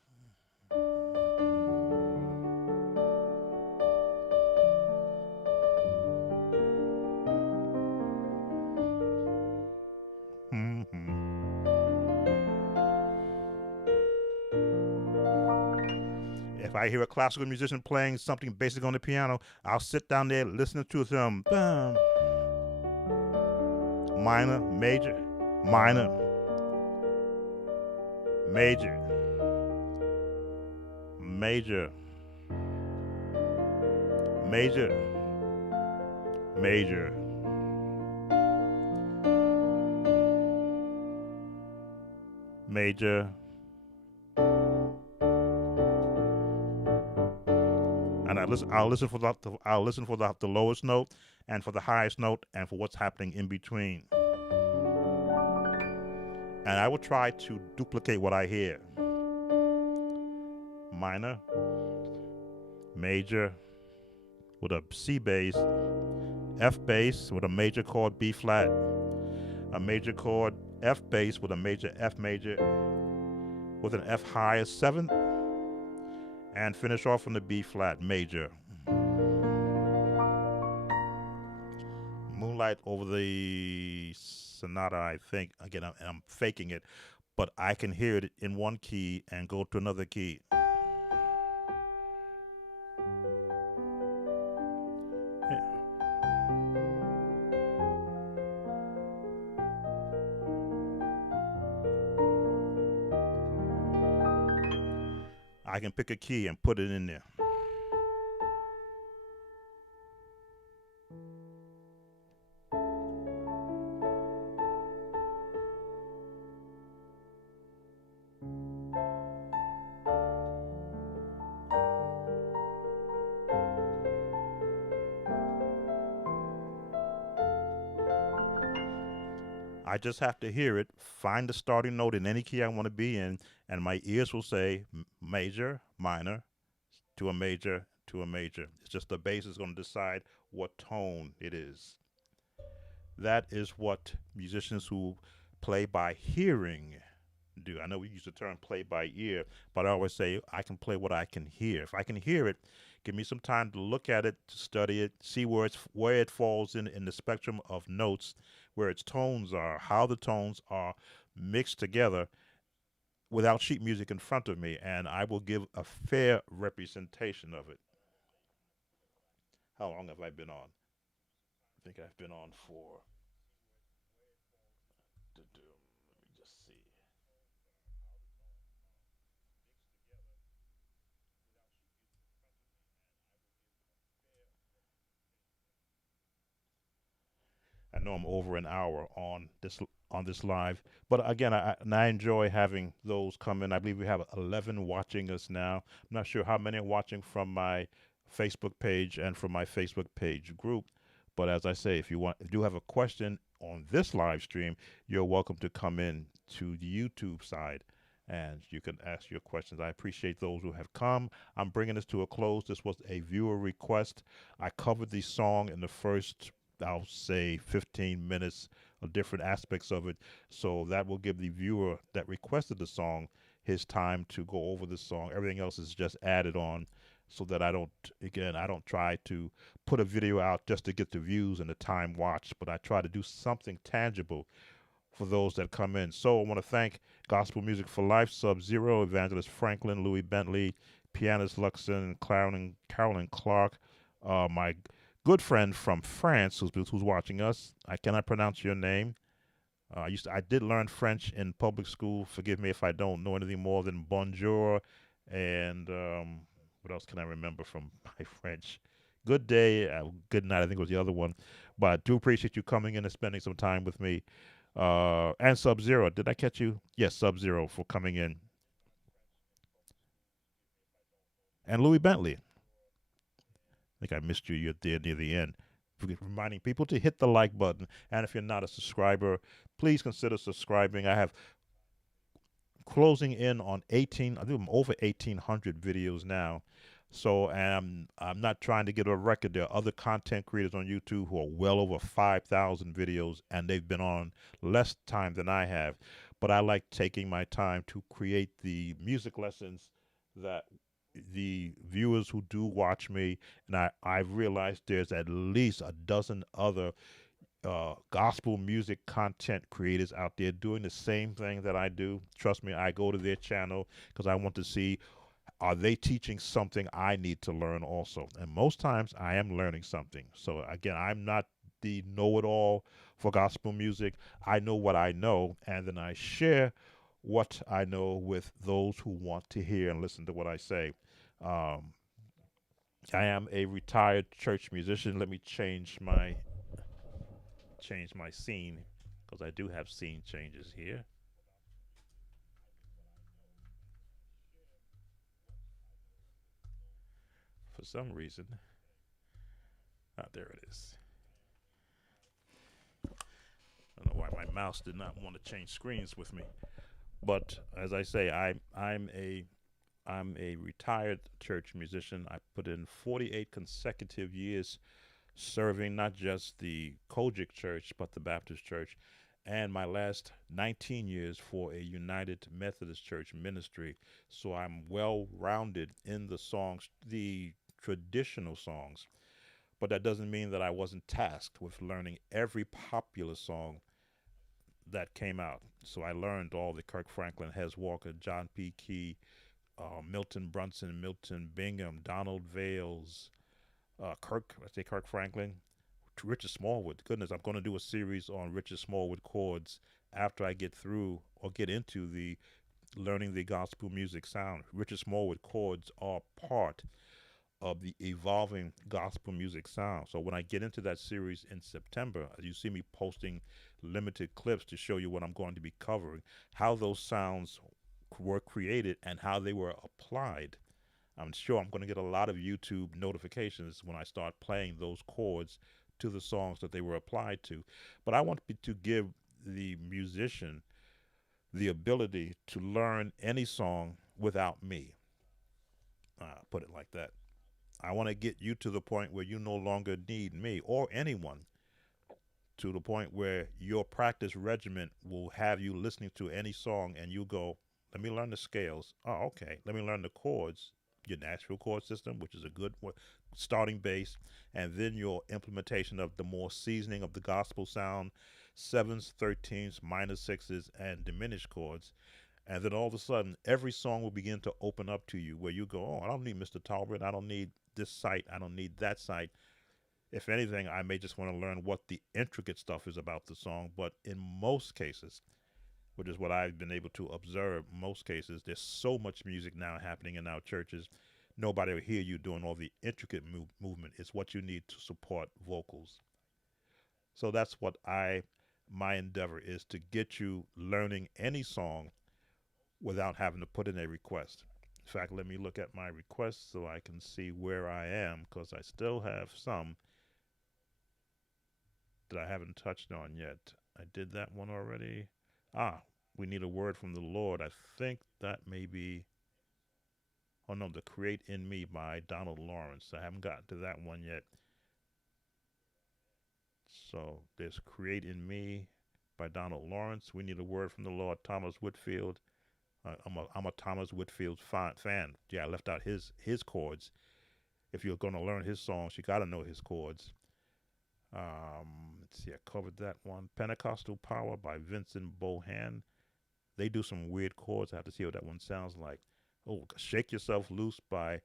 if I hear a classical musician playing something basic on the piano, I'll sit down there listening to them. Minor, major, minor, major, major, major, major, major, and I'll listen for the lowest note, and for the highest note, and for what's happening in between. And I will try to duplicate what I hear. Minor, major with a C bass, F bass with a major chord B flat, a major chord F bass with a major F major with an F higher seventh, and finish off on the B flat major. Moonlight over the sonata, I think. Again, I'm faking it, but I can hear it in one key and go to another key. Yeah. I can pick a key and put it in there. I just have to hear it, find the starting note in any key I want to be in, and my ears will say major, minor, to a major, to a major. It's just the bass is going to decide what tone it is. That is what musicians who play by hearing do. I know we use the term play by ear, but I always say I can play what I can hear. If I can hear it, give me some time to look at it, to study it, see where it falls in the spectrum of notes, where its tones are, how the tones are mixed together without sheet music in front of me, and I will give a fair representation of it. How long have I been on? I think I've been on for. Let me just see. I know I'm over an hour on this live, but again, I enjoy having those come in. I believe we have 11 watching us now. I'm not sure how many are watching from my Facebook page and from my Facebook page group, but as I say, if you do have a question on this live stream, you're welcome to come in to the YouTube side and you can ask your questions. I appreciate those who have come. I'm bringing this to a close. This was a viewer request. I covered the song in the first, I'll say, 15 minutes of different aspects of it. So that will give the viewer that requested the song his time to go over the song. Everything else is just added on so that I don't try to put a video out just to get the views and the time watched, but I try to do something tangible for those that come in. So I want to thank Gospel Music for Life, Sub-Zero, Evangelist Franklin, Louis Bentley, pianist Luxon, Carolyn Clark, my good friend from France who's watching us. I cannot pronounce your name. I did learn French in public school. Forgive me if I don't know anything more than bonjour and what else can I remember from my French? Good day, good night. I think was the other one. But I do appreciate you coming in and spending some time with me. And Sub Zero, did I catch you? Yes, Sub Zero for coming in, and Louis Bentley. I think I missed you. You're there near the end. Reminding people to hit the like button, and if you're not a subscriber, please consider subscribing. I have closing in on 18. I think I'm over 1,800 videos now. So, and I'm not trying to get a record. There are other content creators on YouTube who are well over 5,000 videos, and they've been on less time than I have. But I like taking my time to create the music lessons that the viewers who do watch me, and I've realized there's at least a dozen other gospel music content creators out there doing the same thing that I do. Trust me, I go to their channel because I want to see, are they teaching something I need to learn also? And most times I am learning something. So again, I'm not the know-it-all for gospel music. I know what I know, and then I share what I know with those who want to hear and listen to what I say. Um, I am a retired church musician. Let me change my scene because I do have scene changes here. For some reason, there it is. I don't know why my mouse did not want to change screens with me. But as I say, I'm a I'm a retired church musician. I put in 48 consecutive years serving not just the Kojic Church, but the Baptist Church, and my last 19 years for a United Methodist Church ministry. So I'm well rounded in the songs, the traditional songs. But that doesn't mean that I wasn't tasked with learning every popular song that came out. So I learned all the Kirk Franklin, Hez Walker, John P. Key, Milton Brunson, Milton Bingham, Donald Vales, Kirk Franklin, Richard Smallwood. Goodness, I'm going to do a series on Richard Smallwood chords after I get through or get into the learning the gospel music sound. Richard Smallwood chords are part of the evolving gospel music sound. So when I get into that series in September, you see me posting limited clips to show you what I'm going to be covering, how those sounds were created and how they were applied. I'm sure I'm going to get a lot of YouTube notifications when I start playing those chords to the songs that they were applied to. But I want to give the musician the ability to learn any song without me. Put it like that. I want to get you to the point where you no longer need me or anyone, to the point where your practice regimen will have you listening to any song and you go, let me learn the scales. Oh, okay. Let me learn the chords, your natural chord system, which is a good starting base, and then your implementation of the more seasoning of the gospel sound, sevens, 13s, minor sixes, and diminished chords. And then all of a sudden, every song will begin to open up to you where you go, oh, I don't need Mr. Talbot. I don't need this site. I don't need that site. If anything, I may just want to learn what the intricate stuff is about the song. But in most cases, which is what I've been able to observe, most cases, there's so much music now happening in our churches. Nobody will hear you doing all the intricate movement. It's what you need to support vocals. So that's what my endeavor is, to get you learning any song without having to put in a request. In fact, let me look at my requests so I can see where I am, because I still have some that I haven't touched on yet. I did that one already. We need a word from the Lord. I think that may be, oh no, the Create in Me by Donald Lawrence. I haven't gotten to that one yet. So there's Create in Me by Donald Lawrence. We need a word from the Lord, Thomas Whitfield. I'm a Thomas Whitfield fan. Yeah, I left out his chords. If you're going to learn his songs, you got to know his chords. Let's see, I covered that one. Pentecostal Power by Vincent Bohan. They do some weird chords. I have to see what that one sounds like. Oh, Shake Yourself Loose by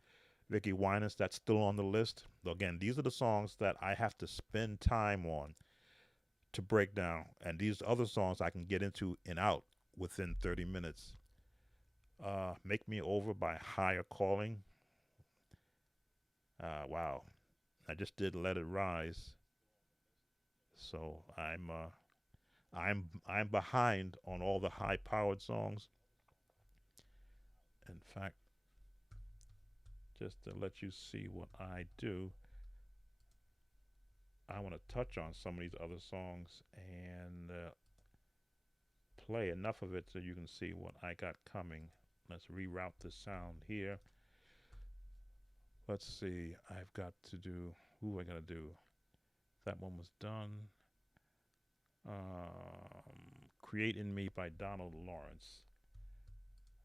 Vicky Winans. That's still on the list. Again, these are the songs that I have to spend time on to break down. And these other songs I can get into and out within 30 minutes. Make Me Over by Higher Calling. Wow. I just did Let It Rise. So I'm behind on all the high powered songs. In fact, just to let you see what I do, I want to touch on some of these other songs and play enough of it so you can see what I got coming. Let's reroute the sound here. Let's see. I've got to do. Who I gotta do? That one was done. Create in Me by Donald Lawrence.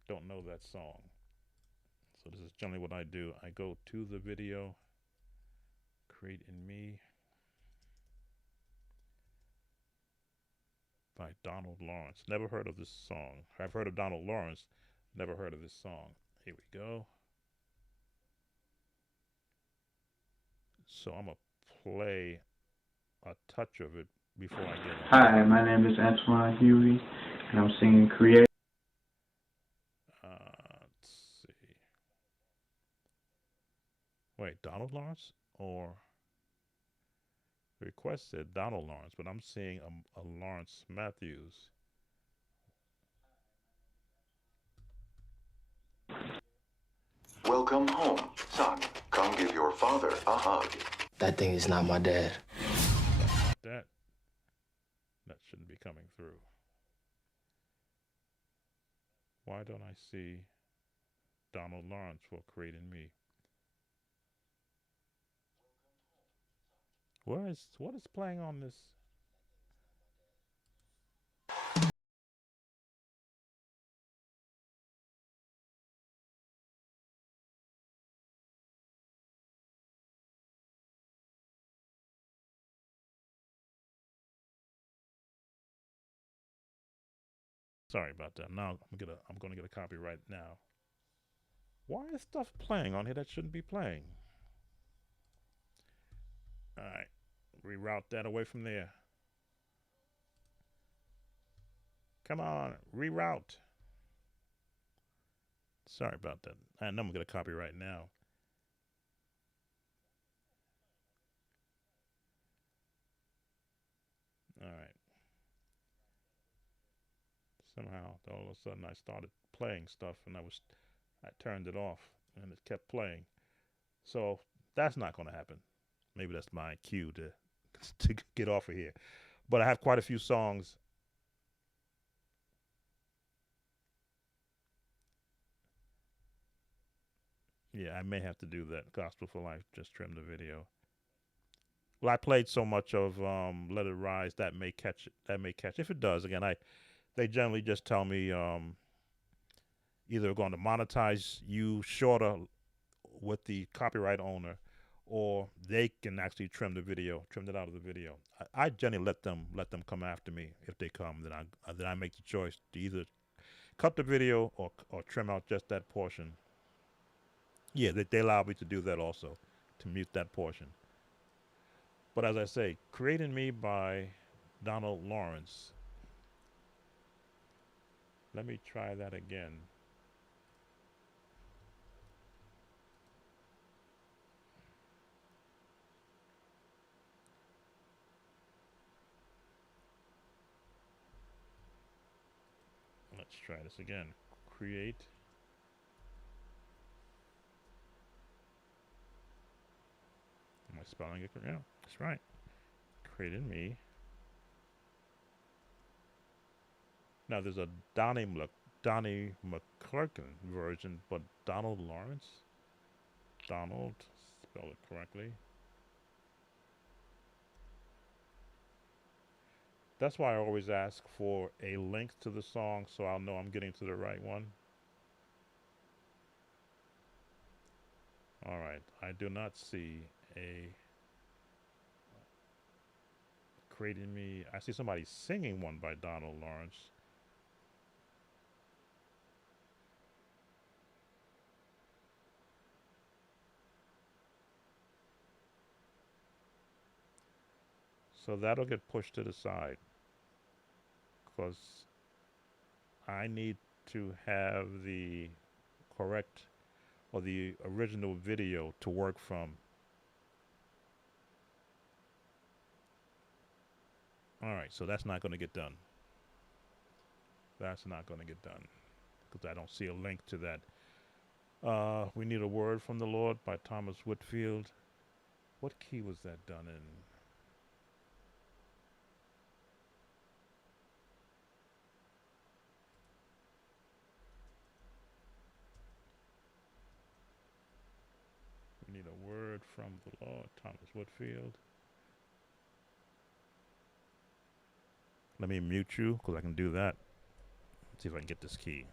Don't know that song. So this is generally what I do. I go to the video. Create in Me by Donald Lawrence. Never heard of this song. I've heard of Donald Lawrence. Never heard of this song. Here we go. So I'm going to play a touch of it before I get on. Hi, my name is Antoine Huey, and I'm singing Create. Let's see. Wait, Donald Lawrence? Or the request said Donald Lawrence, but I'm seeing a Lawrence Matthews. Welcome home, son. Come give your father a hug. That thing is not my dad. That shouldn't be coming through. Why don't I see? Donald Lawrence for creating me. What is playing on this? Sorry about that. Now I'm gonna get a copyright now. Why is stuff playing on here that shouldn't be playing? All right, reroute that away from there. Come on, reroute. Sorry about that. I know I'm gonna get a copyright now. All right. Somehow, all of a sudden, I started playing stuff, and I turned it off, and it kept playing. So that's not going to happen. Maybe that's my cue to to get off of here. But I have quite a few songs. Yeah, I may have to do that. Gospel for Life. Just trim the video. Well, I played so much of Let It Rise that may catch it. That may catch. If it does, again, I they generally just tell me either going to monetize you shorter with the copyright owner, or they can actually trim the video, trim it out of the video. I generally let them come after me. If they come, then I make the choice to either cut the video or trim out just that portion. Yeah, they allow me to do that also, to mute that portion. But as I say, creating me by Donald Lawrence. Let me try that again. Let's try this again. Create. Am I spelling it correct? Yeah, that's right. Creating me. Now there's a Donnie McClurkin version, but Donald Lawrence, Donald, spell it correctly. That's why I always ask for a link to the song so I'll know I'm getting to the right one. All right, I do not see a creating me. I see somebody singing one by Donald Lawrence. So that'll get pushed to the side because I need to have the correct or the original video to work from. All right, so that's not going to get done. That's not going to get done because I don't see a link to that. We Need a Word from the Lord by Thomas Whitfield. What key was that done in? We Need a Word from the Lord, Thomas Whitfield. Let me mute you because I can do that. Let's see if I can get this key.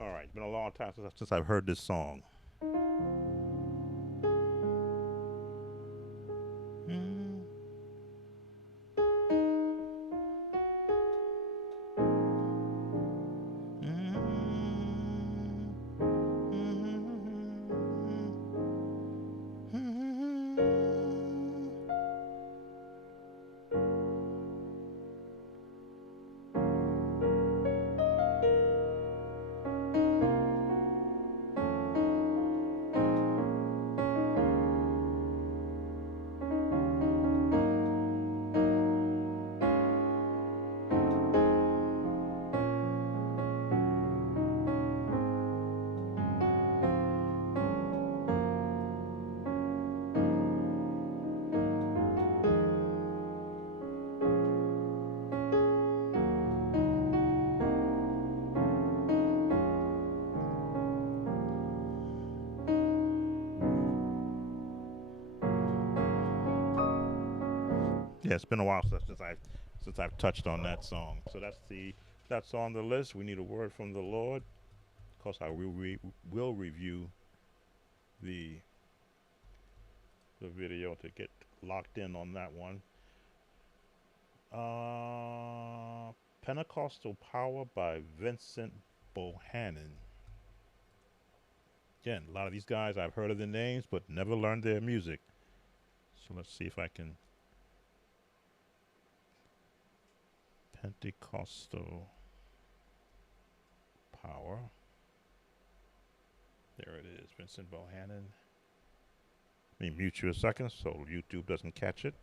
All right, been a long time since I've heard this song. Mm, mm, mm. Yeah, it's been a while since I've touched on that song. So that's on the list. We need a word from the Lord. Of course, I will review the the video to get locked in on that one. Pentecostal Power by Vincent Bohannon. Again, a lot of these guys I've heard of their names but never learned their music. So let's see if I can. Pentecostal Power. There it is, Vincent Bohannon. Let me mute you a second so YouTube doesn't catch it.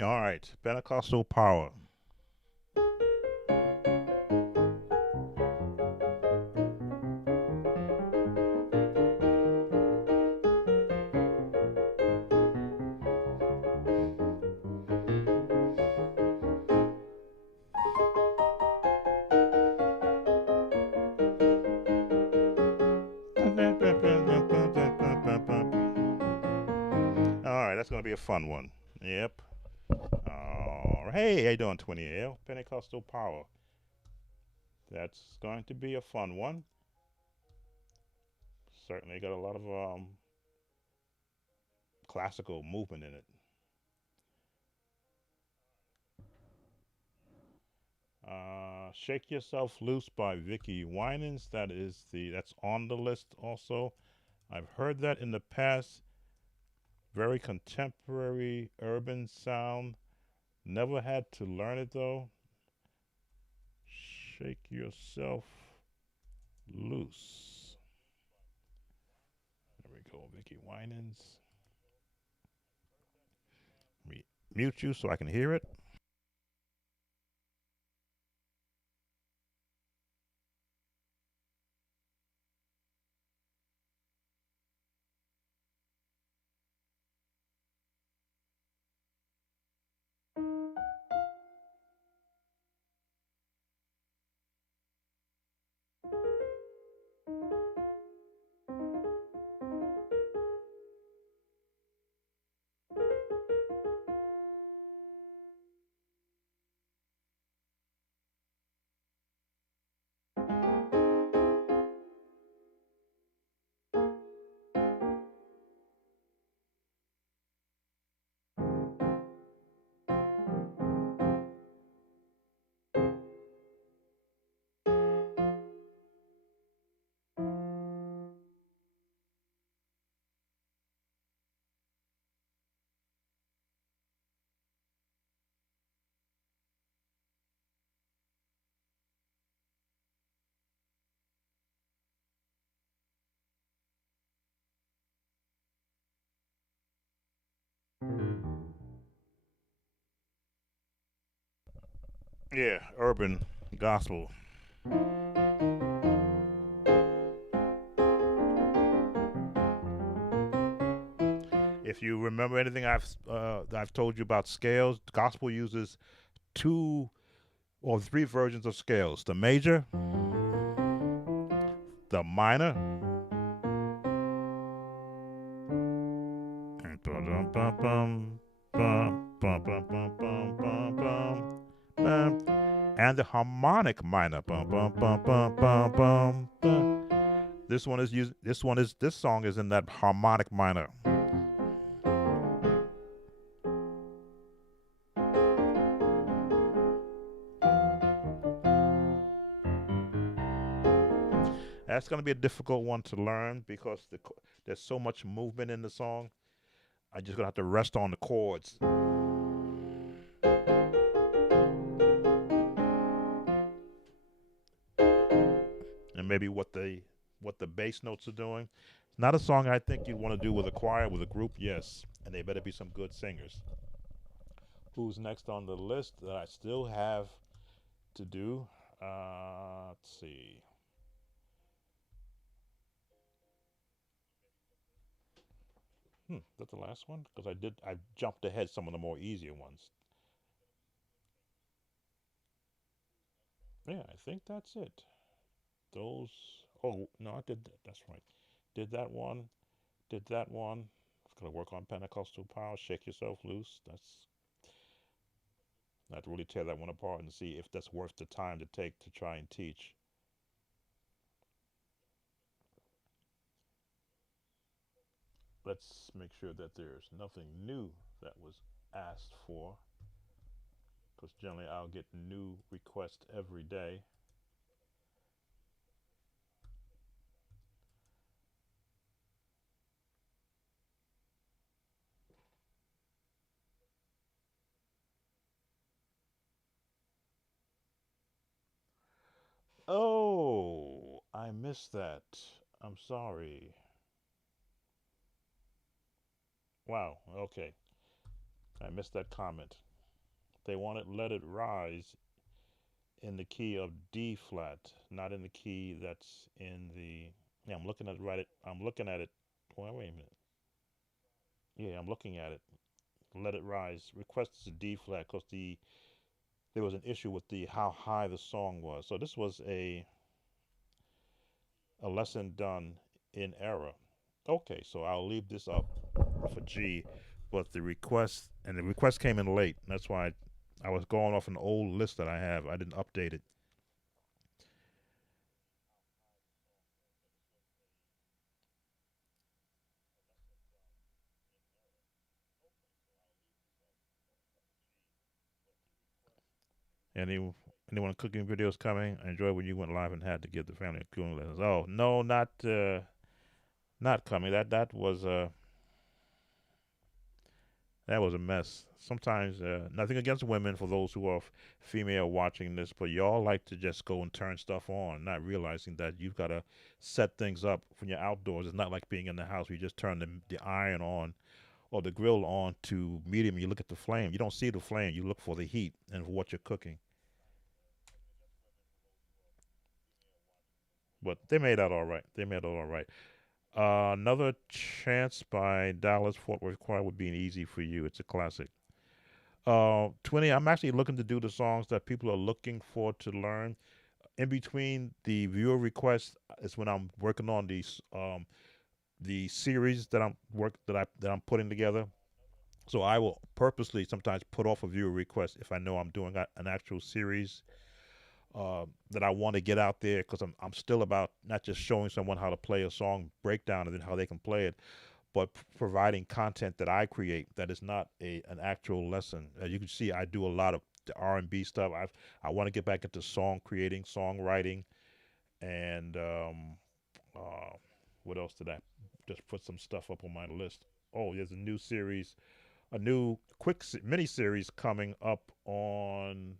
All right, Pentecostal Power. All right, that's gonna be a fun one. Yep. Hey, how you doing, 20L? Pentecostal Power. That's going to be a fun one. Certainly got a lot of classical movement in it. Shake Yourself Loose by Vicky Winans. That's on the list also. I've heard that in the past. Very contemporary urban sound. Never had to learn it though. Shake Yourself Loose. There we go, Vicky Winans. Let me mute you so I can hear it. Yeah, urban gospel. If you remember anything I've told you about scales, gospel uses two or three versions of scales: the major, the minor, and the harmonic minor. This one is used. This song is in that harmonic minor. That's going to be a difficult one to learn because there's so much movement in the song. I just gonna have to rest on the chords and maybe what the bass notes are doing. Not a song I think you'd want to do with a choir, with a group, yes, and they better be some good singers. Who's next on the list that I still have to do? Let's see. That's the last one because I jumped ahead some of the more easier ones. Yeah, I think that's it. Those. Oh no, I did that. That's right. Did that one. Did that one. Gonna work on Pentecostal power. Shake yourself loose. That's I have to really tear that one apart and see if that's worth the time to take to try and teach. Let's make sure that there's nothing new that was asked for, because generally I'll get new requests every day. Oh, I missed that. I'm sorry. Wow. Okay, I missed that comment. They wanted "Let It Rise" in the key of D flat, not in the key that's in the. Yeah, I'm looking at it right. I'm looking at it. Well, wait a minute. Yeah, I'm looking at it. Let It Rise. Request is a D flat because there was an issue with the how high the song was. So this was a lesson done in error. Okay, so I'll leave this up for G, but the request came in late. That's why I was going off an old list that I have. I didn't update it. Any anyone cooking videos coming? I enjoyed when you went live and had to give the family a cooking lessons. Oh no, not coming. That was a mess. Sometimes, nothing against women for those who are female watching this, but y'all like to just go and turn stuff on, not realizing that you've got to set things up when you're outdoors. It's not like being in the house where you just turn the iron on or the grill on to medium. You look at the flame. You don't see the flame. You look for the heat and for what you're cooking. But they made out all right. They made it all right. Another Chance by Dallas Fort Worth Choir would be an easy for you. It's a classic. 20, I'm actually looking to do the songs that people are looking for to learn. In between the viewer requests is when I'm working on the series that I'm putting together. So I will purposely sometimes put off a viewer request if I know I'm doing an actual series that I want to get out there because I'm still about not just showing someone how to play a song breakdown and then how they can play it, but providing content that I create that is not an actual lesson. As you can see, I do a lot of the R&B stuff. I want to get back into song creating, songwriting, and uh, what else did I just put some stuff up on my list? Oh, there's a new series, a new quick mini series coming up on.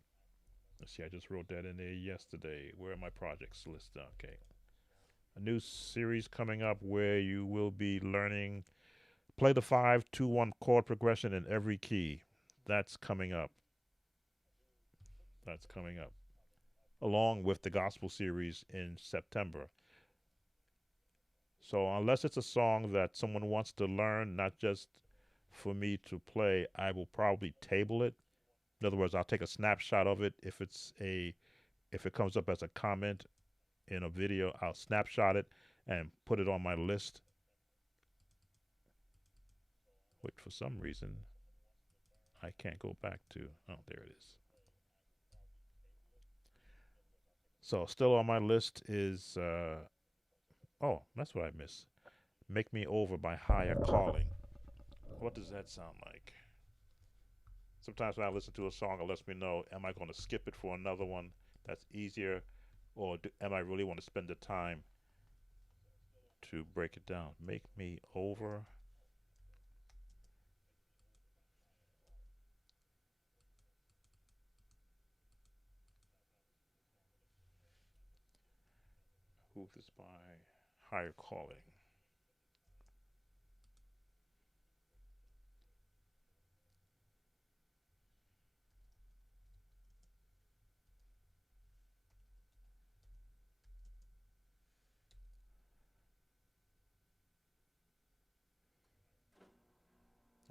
Let's see, I just wrote that in there yesterday. Where are my projects list? Okay, a new series coming up where you will be learning Play the 5-2-1 chord progression in every key. That's coming up. That's coming up. Along with the gospel series in September. So unless it's a song that someone wants to learn, not just for me to play, I will probably table it. In other words, I'll take a snapshot of it. If it comes up as a comment in a video, I'll snapshot it and put it on my list, which for some reason I can't go back to. Oh, there it is. So still on my list is oh, that's what I miss. Make Me Over by Higher Calling. What does that sound like? Sometimes when I listen to a song, it lets me know, am I going to skip it for another one that's easier, or am I really want to spend the time to break it down? Make Me Over. Who is by Higher Calling?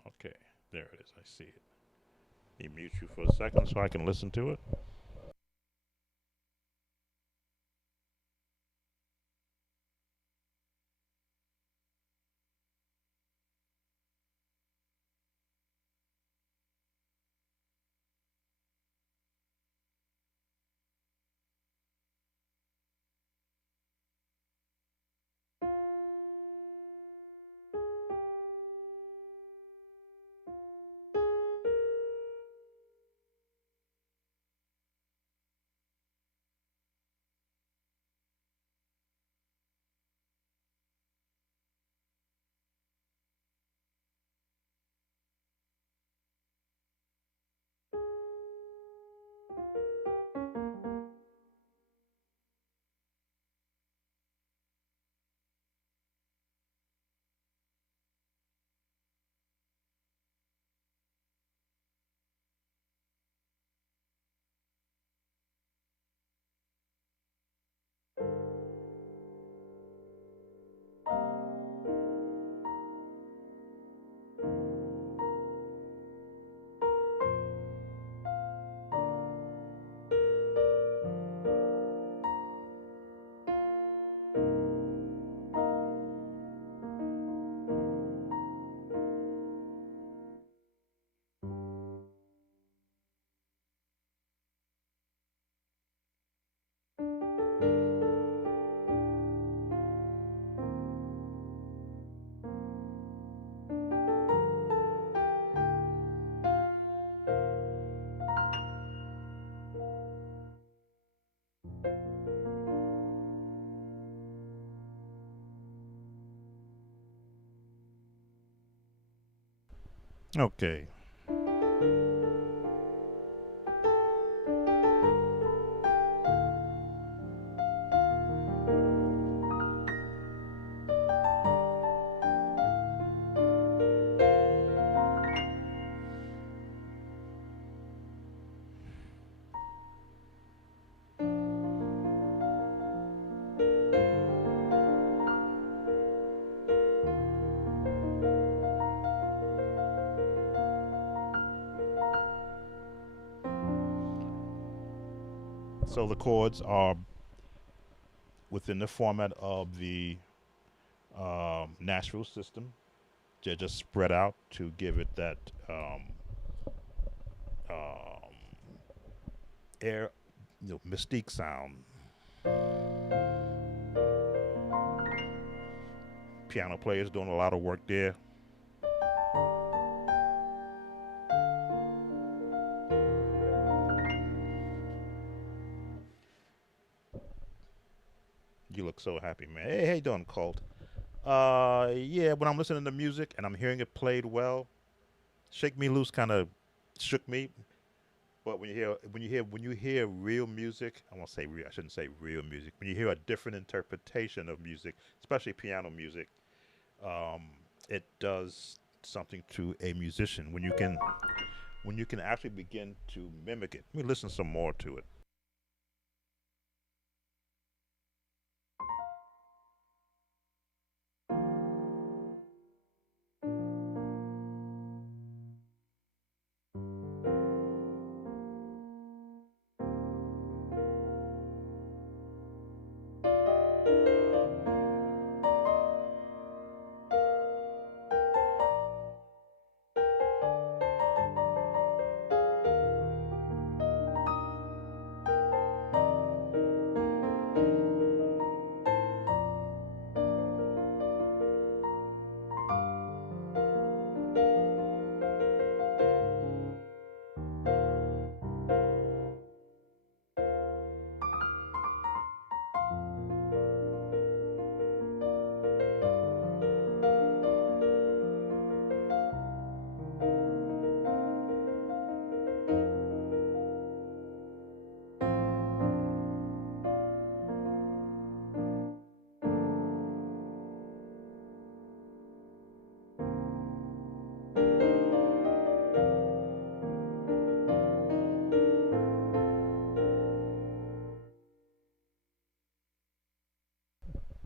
Okay, there it is. I see it. Let me mute you for a second so I can listen to it. Okay. So the chords are within the format of the Nashville system. They're just spread out to give it that um, air, mystique sound. Piano players doing a lot of work there. You look so happy, man. Hey, how you doing, Colt? Yeah, when I'm listening to music and I'm hearing it played well, "Shake Me Loose" kind of shook me. But when you hear real music, I won't say real. I shouldn't say real music. When you hear a different interpretation of music, especially piano music, um, it does something to a musician when you can actually begin to mimic it. Let me listen some more to it.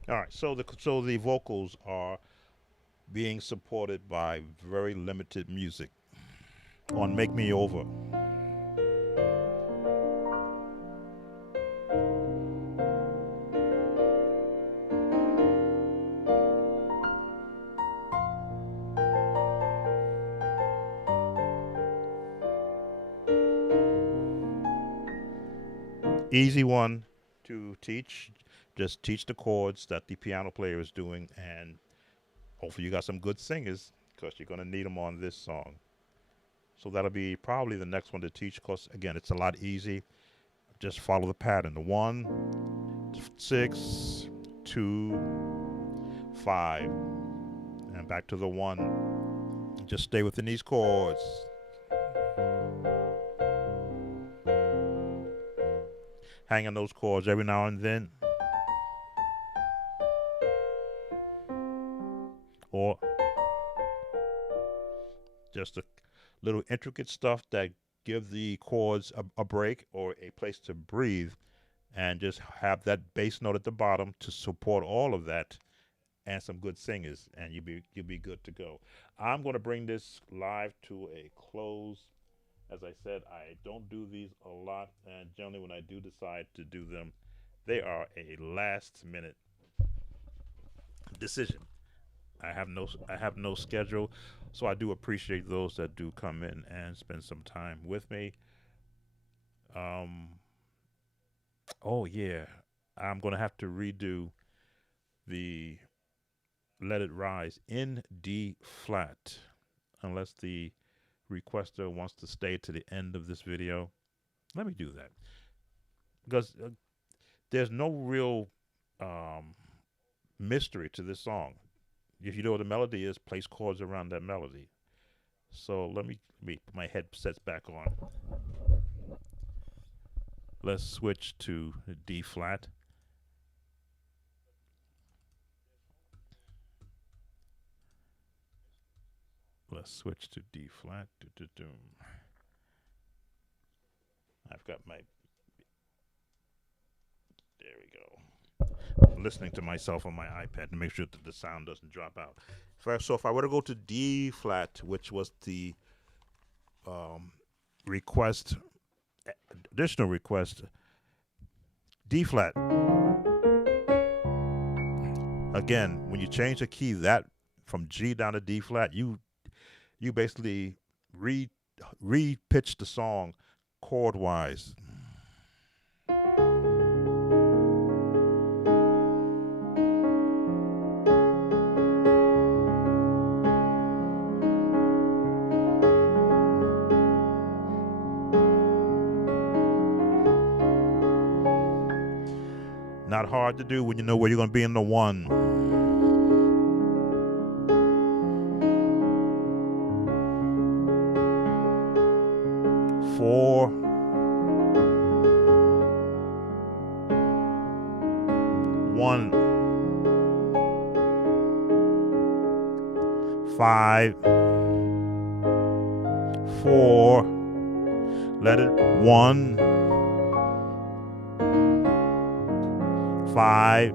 All right, so the vocals are being supported by very limited music on "Make Me Over." Easy one to teach. Just teach the chords that the piano player is doing, and hopefully you got some good singers because you're going to need them on this song. So that'll be probably the next one to teach because, again, it's a lot easy. Just follow the pattern. The 1, 6, 2, 5, and back to the 1. Just stay within these chords. Hang on those chords every now and then. Or just a little intricate stuff that give the chords a break or a place to breathe, and just have that bass note at the bottom to support all of that, and some good singers, and you'll be good to go. I'm going to bring this live to a close. As I said, I don't do these a lot, and generally when I do decide to do them, they are a last minute decision. I have no schedule, so I do appreciate those that do come in and spend some time with me. Um, oh yeah, I'm gonna have to redo the "Let It Rise" in D flat, unless the requester wants to stay to the end of this video. Let me do that because there's no real um, mystery to this song. If you know what the melody is, place chords around that melody. So let me put my headsets back on. Let's switch to D flat. Let's switch to D flat. I've got my. There we go. I'm listening to myself on my iPad to make sure that the sound doesn't drop out. First, so if I were to go to D flat, which was the um, request, additional request, D flat. Again, when you change the key that from G down to D flat, you basically re pitch the song chord wise. Not hard to do when you know where you're going to be in the 1. Four, 1, 5, 4, let it 1, 5,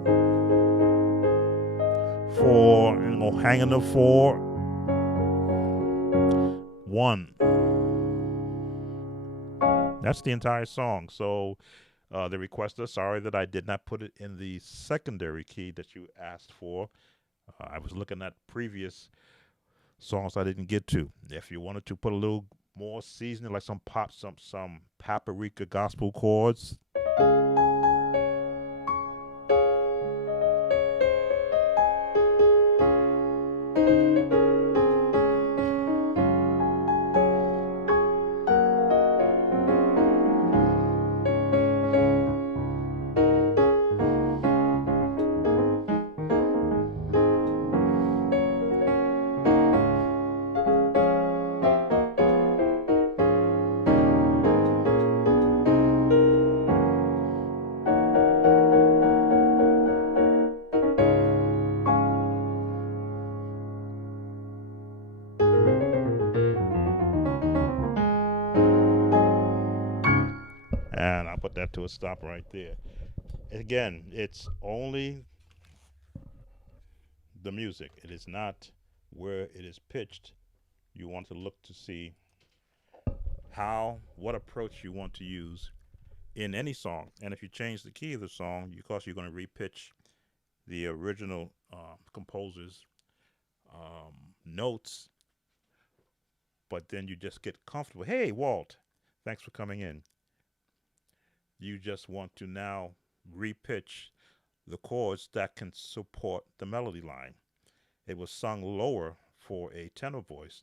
4, and go hang in the 4, 1. That's the entire song. So the requester, sorry that I did not put it in the secondary key that you asked for. I was looking at previous songs I didn't get to. If you wanted to put a little more seasoning, like some paprika gospel chords. And I'll put that to a stop right there. Again, it's only the music. It is not where it is pitched. You want to look to see what approach you want to use in any song. And if you change the key of the song, of course, you're going to repitch the original composer's notes, but then you just get comfortable. Hey, Walt, thanks for coming in. You just want to now repitch the chords that can support the melody line. It was sung lower for a tenor voice,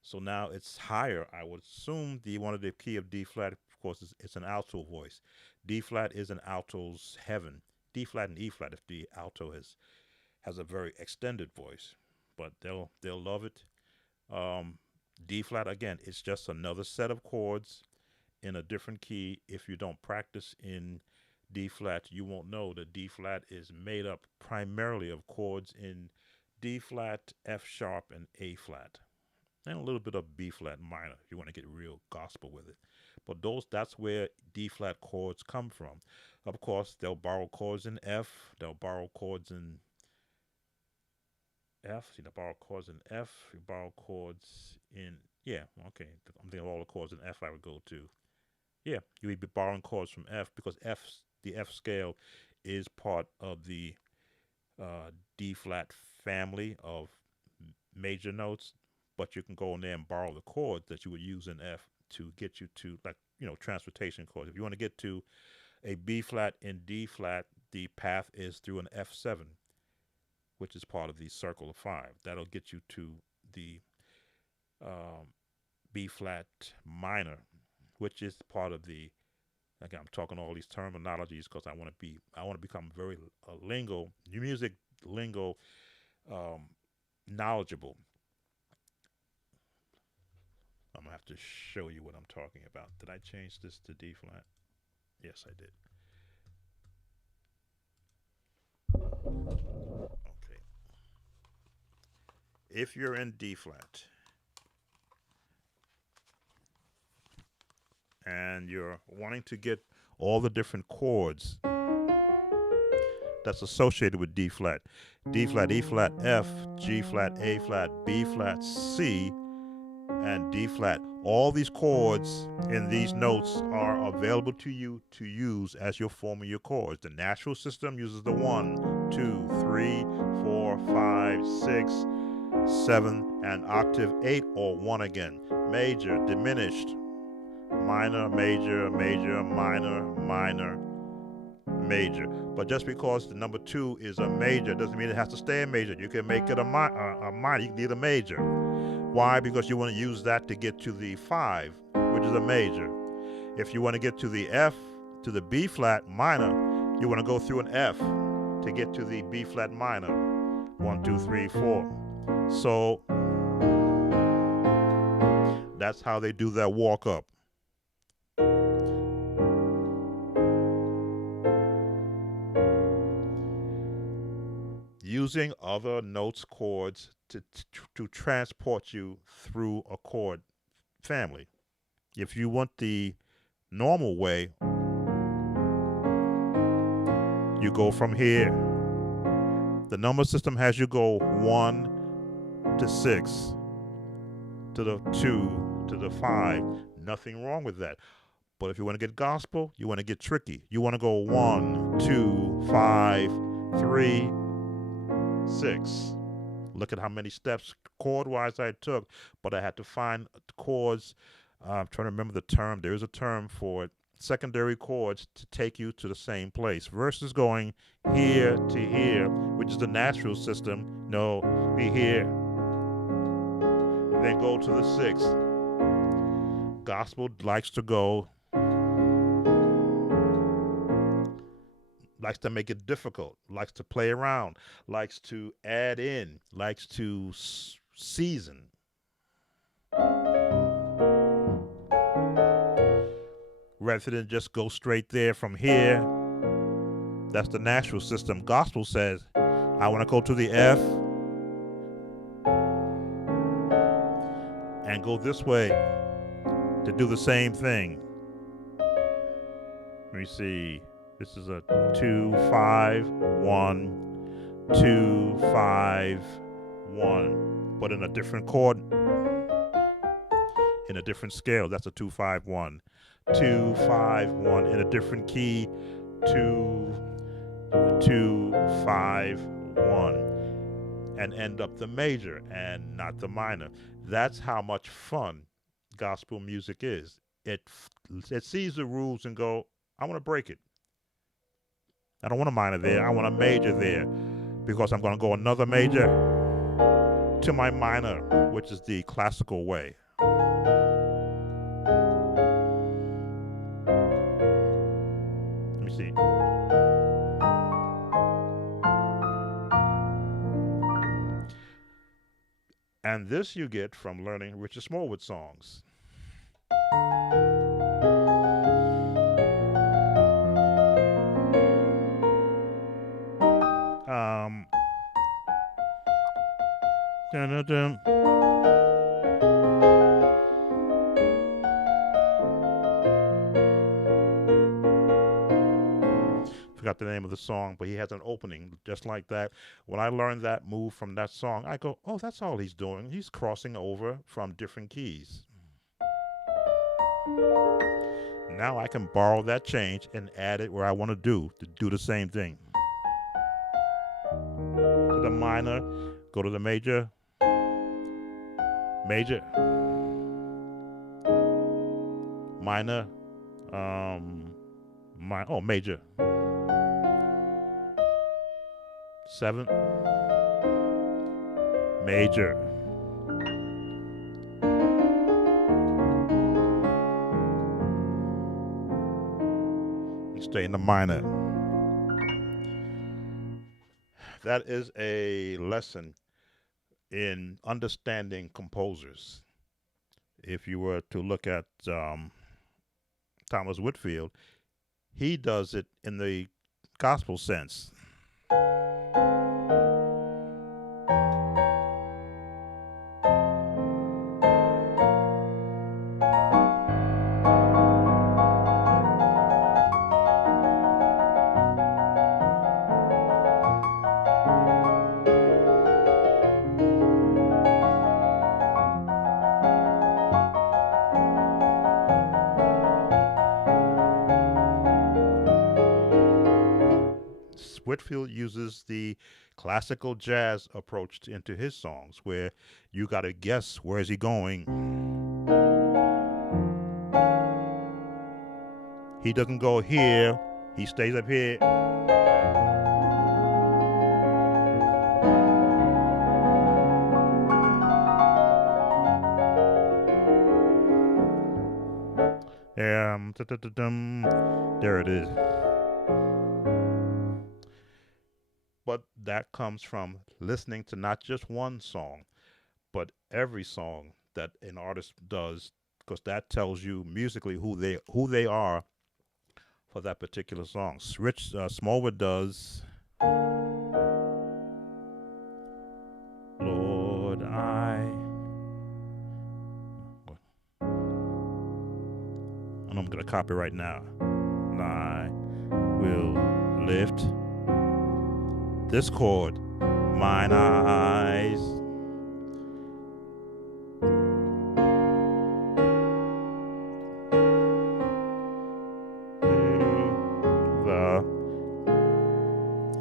so now it's higher. I would assume the one of the key of D flat, of course, it's an alto voice. D flat is an alto's heaven. D flat and E flat if the alto has a very extended voice, but they'll love it. D flat again, it's just another set of chords in a different key. If you don't practice in D flat, you won't know that D flat is made up primarily of chords in D flat, F sharp, and A flat, and a little bit of B flat minor if you want to get real gospel with it. But that's where D flat chords come from. Of course, they'll borrow chords in F, they'll borrow chords in F, you borrow chords in F, you borrow chords in, yeah, okay, I'm thinking of all the chords in F I would go to. Yeah, you would be borrowing chords from F because the F scale is part of the D flat family of major notes, but you can go in there and borrow the chords that you would use in F to get you to, like, transportation chords. If you want to get to a B flat in D flat, the path is through an F7, which is part of the circle of 5. That'll get you to the B flat minor, which is part of the. Again, I'm talking all these terminologies because I want to become very music lingo knowledgeable. I'm gonna have to show you what I'm talking about. Did I change this to D flat? Yes, I did. Okay. If you're in D flat and you're wanting to get all the different chords that's associated with D flat, E flat, F, G flat, A flat, B flat, C, and D flat. All these chords in these notes are available to you to use as you're forming your chords. The natural system uses the 1, 2, 3, 4, 5, 6, 7, and octave 8 or 1 again. Major, diminished, minor, major, major, minor, minor, major. But just because the number 2 is a major doesn't mean it has to stay a major. You can make it a minor. You can need a major. Why? Because you want to use that to get to the 5, which is a major. If you want to get to the F, to the B flat minor, you want to go through an F to get to the B flat minor. 1, 2, 3, 4. So that's how they do that walk up. using other notes, chords to transport you through a chord family. If you want the normal way, you go from here. The number system has you go 1 to 6 to the 2 to the 5. Nothing wrong with that. But if you want to get gospel, you want to get tricky. You want to go 1, 2, 5, 3, 6. Look at how many steps chord wise I took, but I had to find chords. I'm trying to remember the term. There is a term for it. Secondary chords to take you to the same place versus going here to here, which is the natural system. No, be here. Then go to the 6. Gospel likes to go, likes to make it difficult, likes to play around, likes to add in, likes to season. Rather than just go straight there from here. That's the natural system. Gospel says, I want to go to the F and go this way to do the same thing. Let me see. This is a 2, 5, 1, 2, 5, 1, but in a different chord, in a different scale. That's a 2, 5, 1. 2, 5, 1 in a different key. 2, 2, 5, 1, and end up the major and not the minor. That's how much fun gospel music is. It sees the rules and go, I want to break it. I don't want a minor there. I want a major there because I'm going to go another major to my minor, which is the classical way. Let me see. And this you get from learning Richard Smallwood songs. Dun-dun-dun. Forgot the name of the song, but he has an opening just like that. When I learned that move from that song, I go, oh, that's all he's doing. He's crossing over from different keys. Now I can borrow that change and add it where I want to do the same thing. To the minor, go to the major, major, minor, major. 7, major. You stay in the minor. That is a lesson in understanding composers. If you were to look at Thomas Whitfield, he does it in the gospel sense. Whitfield uses the classical jazz approach into his songs where you got to guess where is he going. He doesn't go here, he stays up here. There it is. But that comes from listening to not just one song, but every song that an artist does, because that tells you musically who they are for that particular song. Rich Smallwood does gonna copy right now. I will lift this chord, mine eyes. The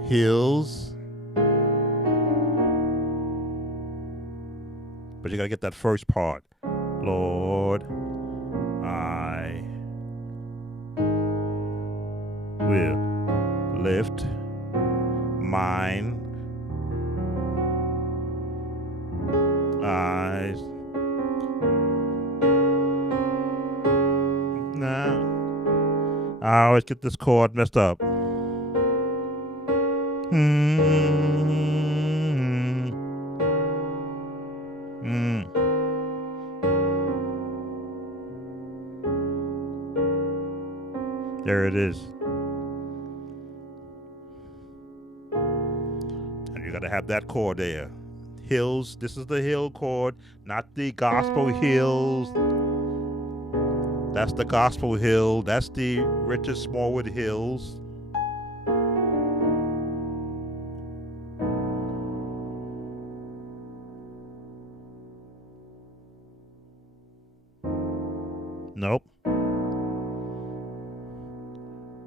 hills. But you gotta get that first part. Lord, I will lift mine eyes. Now, I always get this chord messed up. There it is. And you got to have that chord there. Hills, this is the hill chord, not the gospel hills. That's the gospel hill. That's the Richard Smallwood hills. Nope.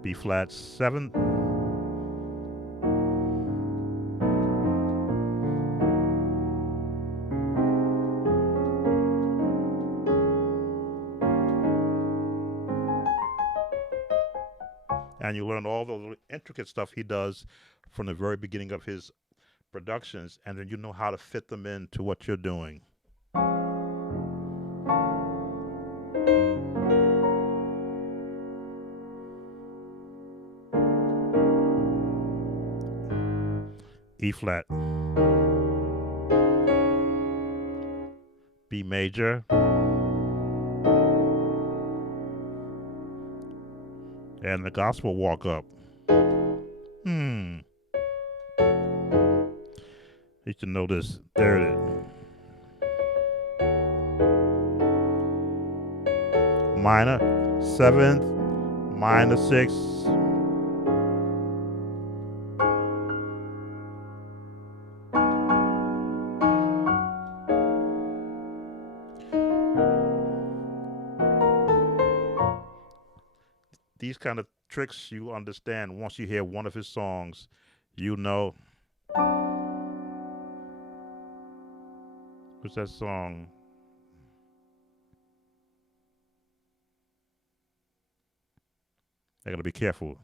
B flat 7. And you learn all the intricate stuff he does from the very beginning of his productions, and then you know how to fit them into what you're doing. E flat, B major, and the gospel walk up. You should know this. There it is. Minor, 7th, minor 6. These kind of tricks you understand once you hear one of his songs. You know. What's that song? I gotta be careful.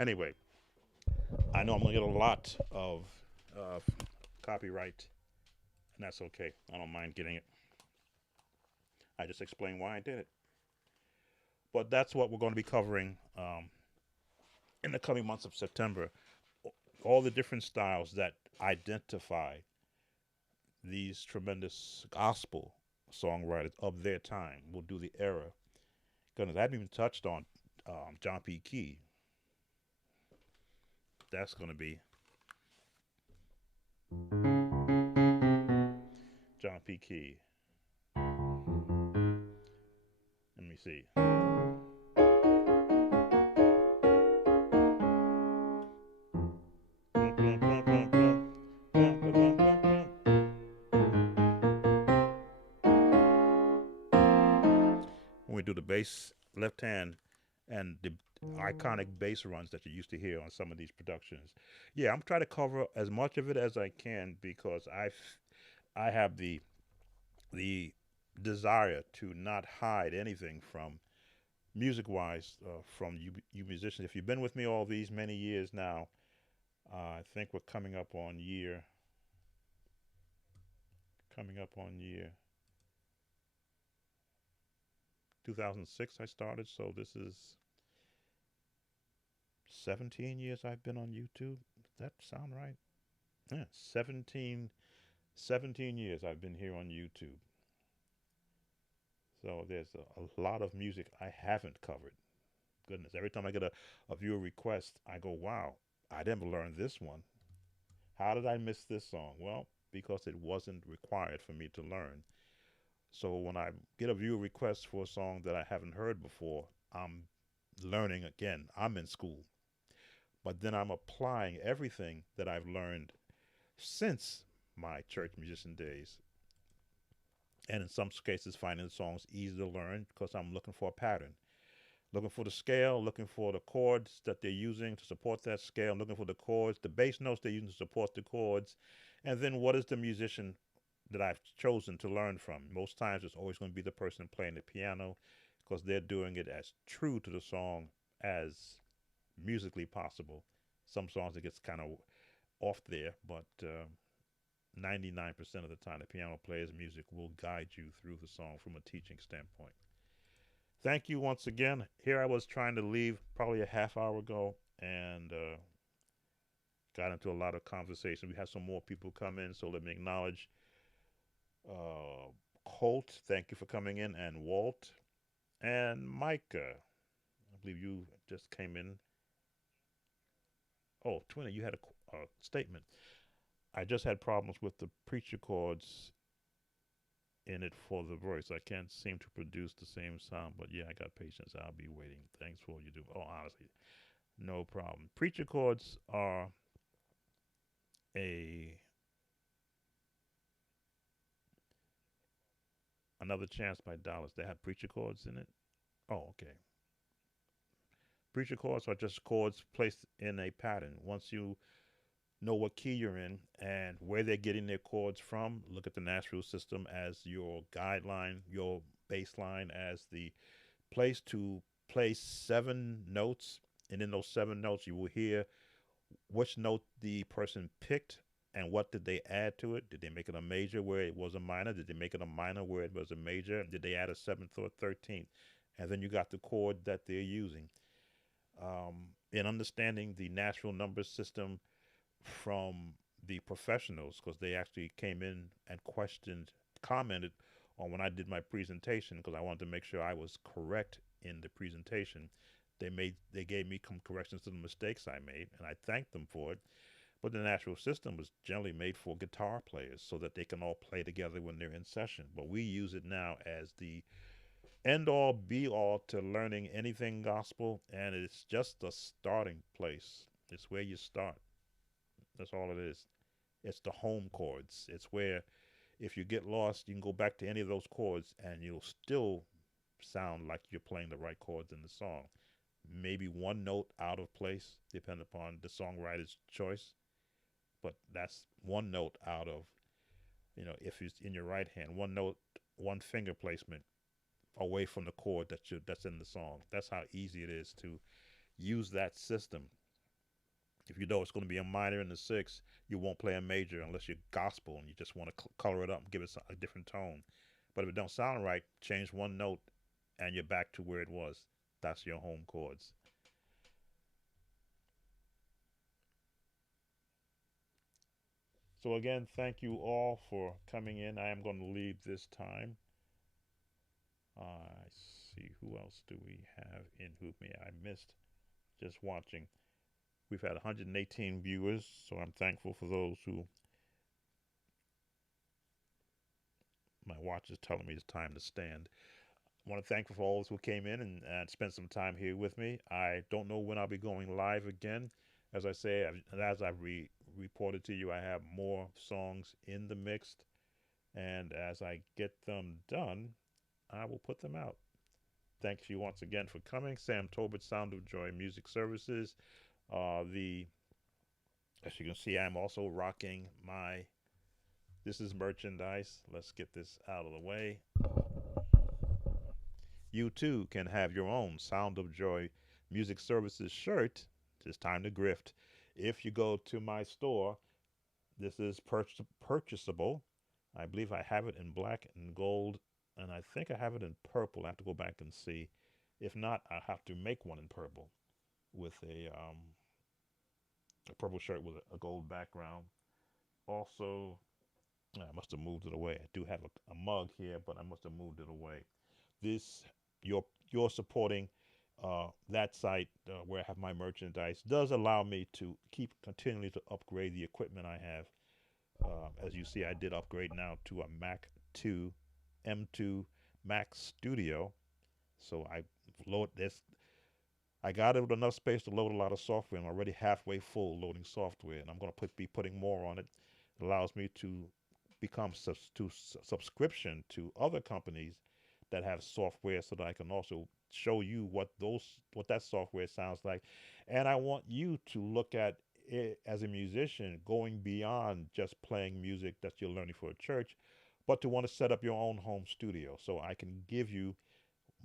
Anyway, I know I'm gonna get a lot of copyright, and that's okay. I don't mind getting it. I just explained why I did it. But that's what we're going to be covering in the coming months of September. All the different styles that identify these tremendous gospel songwriters of their time. We'll do the era. Goodness, I haven't even touched on John P. Key. That's going to be John P. Key. Let me see. When we do the bass left hand and the iconic bass runs that you used to hear on some of these productions. Yeah, I'm trying to cover as much of it as I can because I have the desire to not hide anything from music wise from you musicians. If you've been with me all these many years now, I think we're coming up on year 2006 I started, so this is 17 years I've been on YouTube. Does that sound right? Yeah, 17 years I've been here on YouTube. So there's a lot of music I haven't covered. Goodness, every time I get a viewer request, I go, wow, I didn't learn this one. How did I miss this song? Well, because it wasn't required for me to learn. So when I get a viewer request for a song that I haven't heard before, I'm learning again. I'm in school. But then I'm applying everything that I've learned since my church musician days. And in some cases, finding the songs easy to learn because I'm looking for a pattern. Looking for the scale, looking for the chords that they're using to support that scale, looking for the chords, the bass notes they're using to support the chords, and then what is the musician that I've chosen to learn from. Most times it's always going to be the person playing the piano because they're doing it as true to the song as musically possible. Some songs it gets kind of off there, but 99% of the time the piano player's music will guide you through the song from a teaching standpoint. Thank you once again. Here I was trying to leave probably a half hour ago and got into a lot of conversation. We had some more people come in, so let me acknowledge uh, Colt. Thank you for coming in, and Walt and Micah. I believe you just came in. Oh, Twinny, you had a statement. I just had problems with the preacher chords in it for the voice. I can't seem to produce the same sound, but yeah, I got patience. I'll be waiting. Thanks for what you do. Oh, honestly, no problem. Preacher chords are a Another Chance by Dallas. They have preacher chords in it. Oh, okay. Preacher chords are just chords placed in a pattern. Once you know what key you're in and where they're getting their chords from, look at the Nashville system as your guideline, your baseline as the place to play 7 notes. And in those 7 notes, you will hear which note the person picked and what did they add to it. Did they make it a major where it was a minor? Did they make it a minor where it was a major? Did they add a seventh or 13th? And then you got the chord that they're using. In understanding the natural number system from the professionals, because they actually came in and commented on when I did my presentation, because I wanted to make sure I was correct in the presentation. They gave me some corrections to the mistakes I made, and I thanked them for it. But the natural system was generally made for guitar players so that they can all play together when they're in session. But we use it now as the end all be all to learning anything gospel, and it's just a starting place. It's where you start. That's all it is. It's the home chords. It's where if you get lost, you can go back to any of those chords and you'll still sound like you're playing the right chords in the song. Maybe one note out of place, depending upon the songwriter's choice, but that's one note out of, if it's in your right hand, one note, one finger placement away from the chord that's in the song. That's how easy it is to use that system. If you know it's going to be a minor in the sixth, you won't play a major unless you're gospel and you just want to color it up and give it a different tone. But if it don't sound right, change one note and you're back to where it was. That's your home chords. So again, thank you all for coming in. I am going to leave this time. I see, who else do we have in who may I missed just watching. We've had 118 viewers, so I'm thankful for those who my watch is telling me it's time to stand. I want to thank for all those who came in and spent some time here with me. I don't know when I'll be going live again. As I say, as I've reported to you, I have more songs in the mix, and as I get them done, I will put them out. Thank you once again for coming. Sam Tobit, Sound of Joy Music Services. The As you can see, I'm also rocking my This Is Merchandise. Let's get this out of the way. You too can have your own Sound of Joy Music Services shirt. It's time to grift. If you go to my store, this is purchasable. I believe I have it in black and gold, and I think I have it in purple. I have to go back and see. If not, I have to make one in purple with a purple shirt with a gold background. Also, I must have moved it away. I do have a mug here, but I must have moved it away. this your supporting that site where I have my merchandise does allow me to keep continually to upgrade the equipment I have. As you see, I did upgrade now to a Mac 2 M2 Mac Studio. So I load this. I got it with enough space to load a lot of software. I'm already halfway full loading software, and I'm going to be putting more on it. It allows me to become subscription to other companies that have software, so that I can also show you what that software sounds like. And I want you to look at it as a musician, going beyond just playing music that you're learning for a church, but to want to set up your own home studio. So I can give you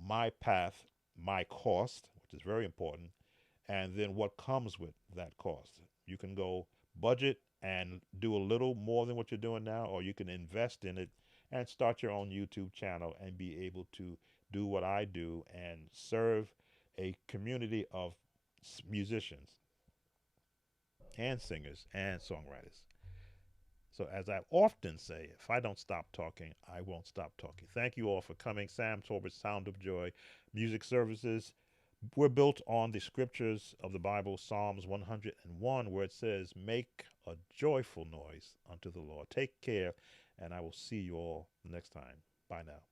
my path, my cost, which is very important, and then what comes with that cost. You can go budget and do a little more than what you're doing now, or you can invest in it and start your own YouTube channel and be able to do what I do and serve a community of musicians and singers and songwriters. So, as I often say, if I don't stop talking, I won't stop talking. Thank you all for coming. Sam Torbert, Sound of Joy, Music Services. We're built on the scriptures of the Bible, Psalms 101, where it says, "Make a joyful noise unto the Lord." Take care, and I will see you all next time. Bye now.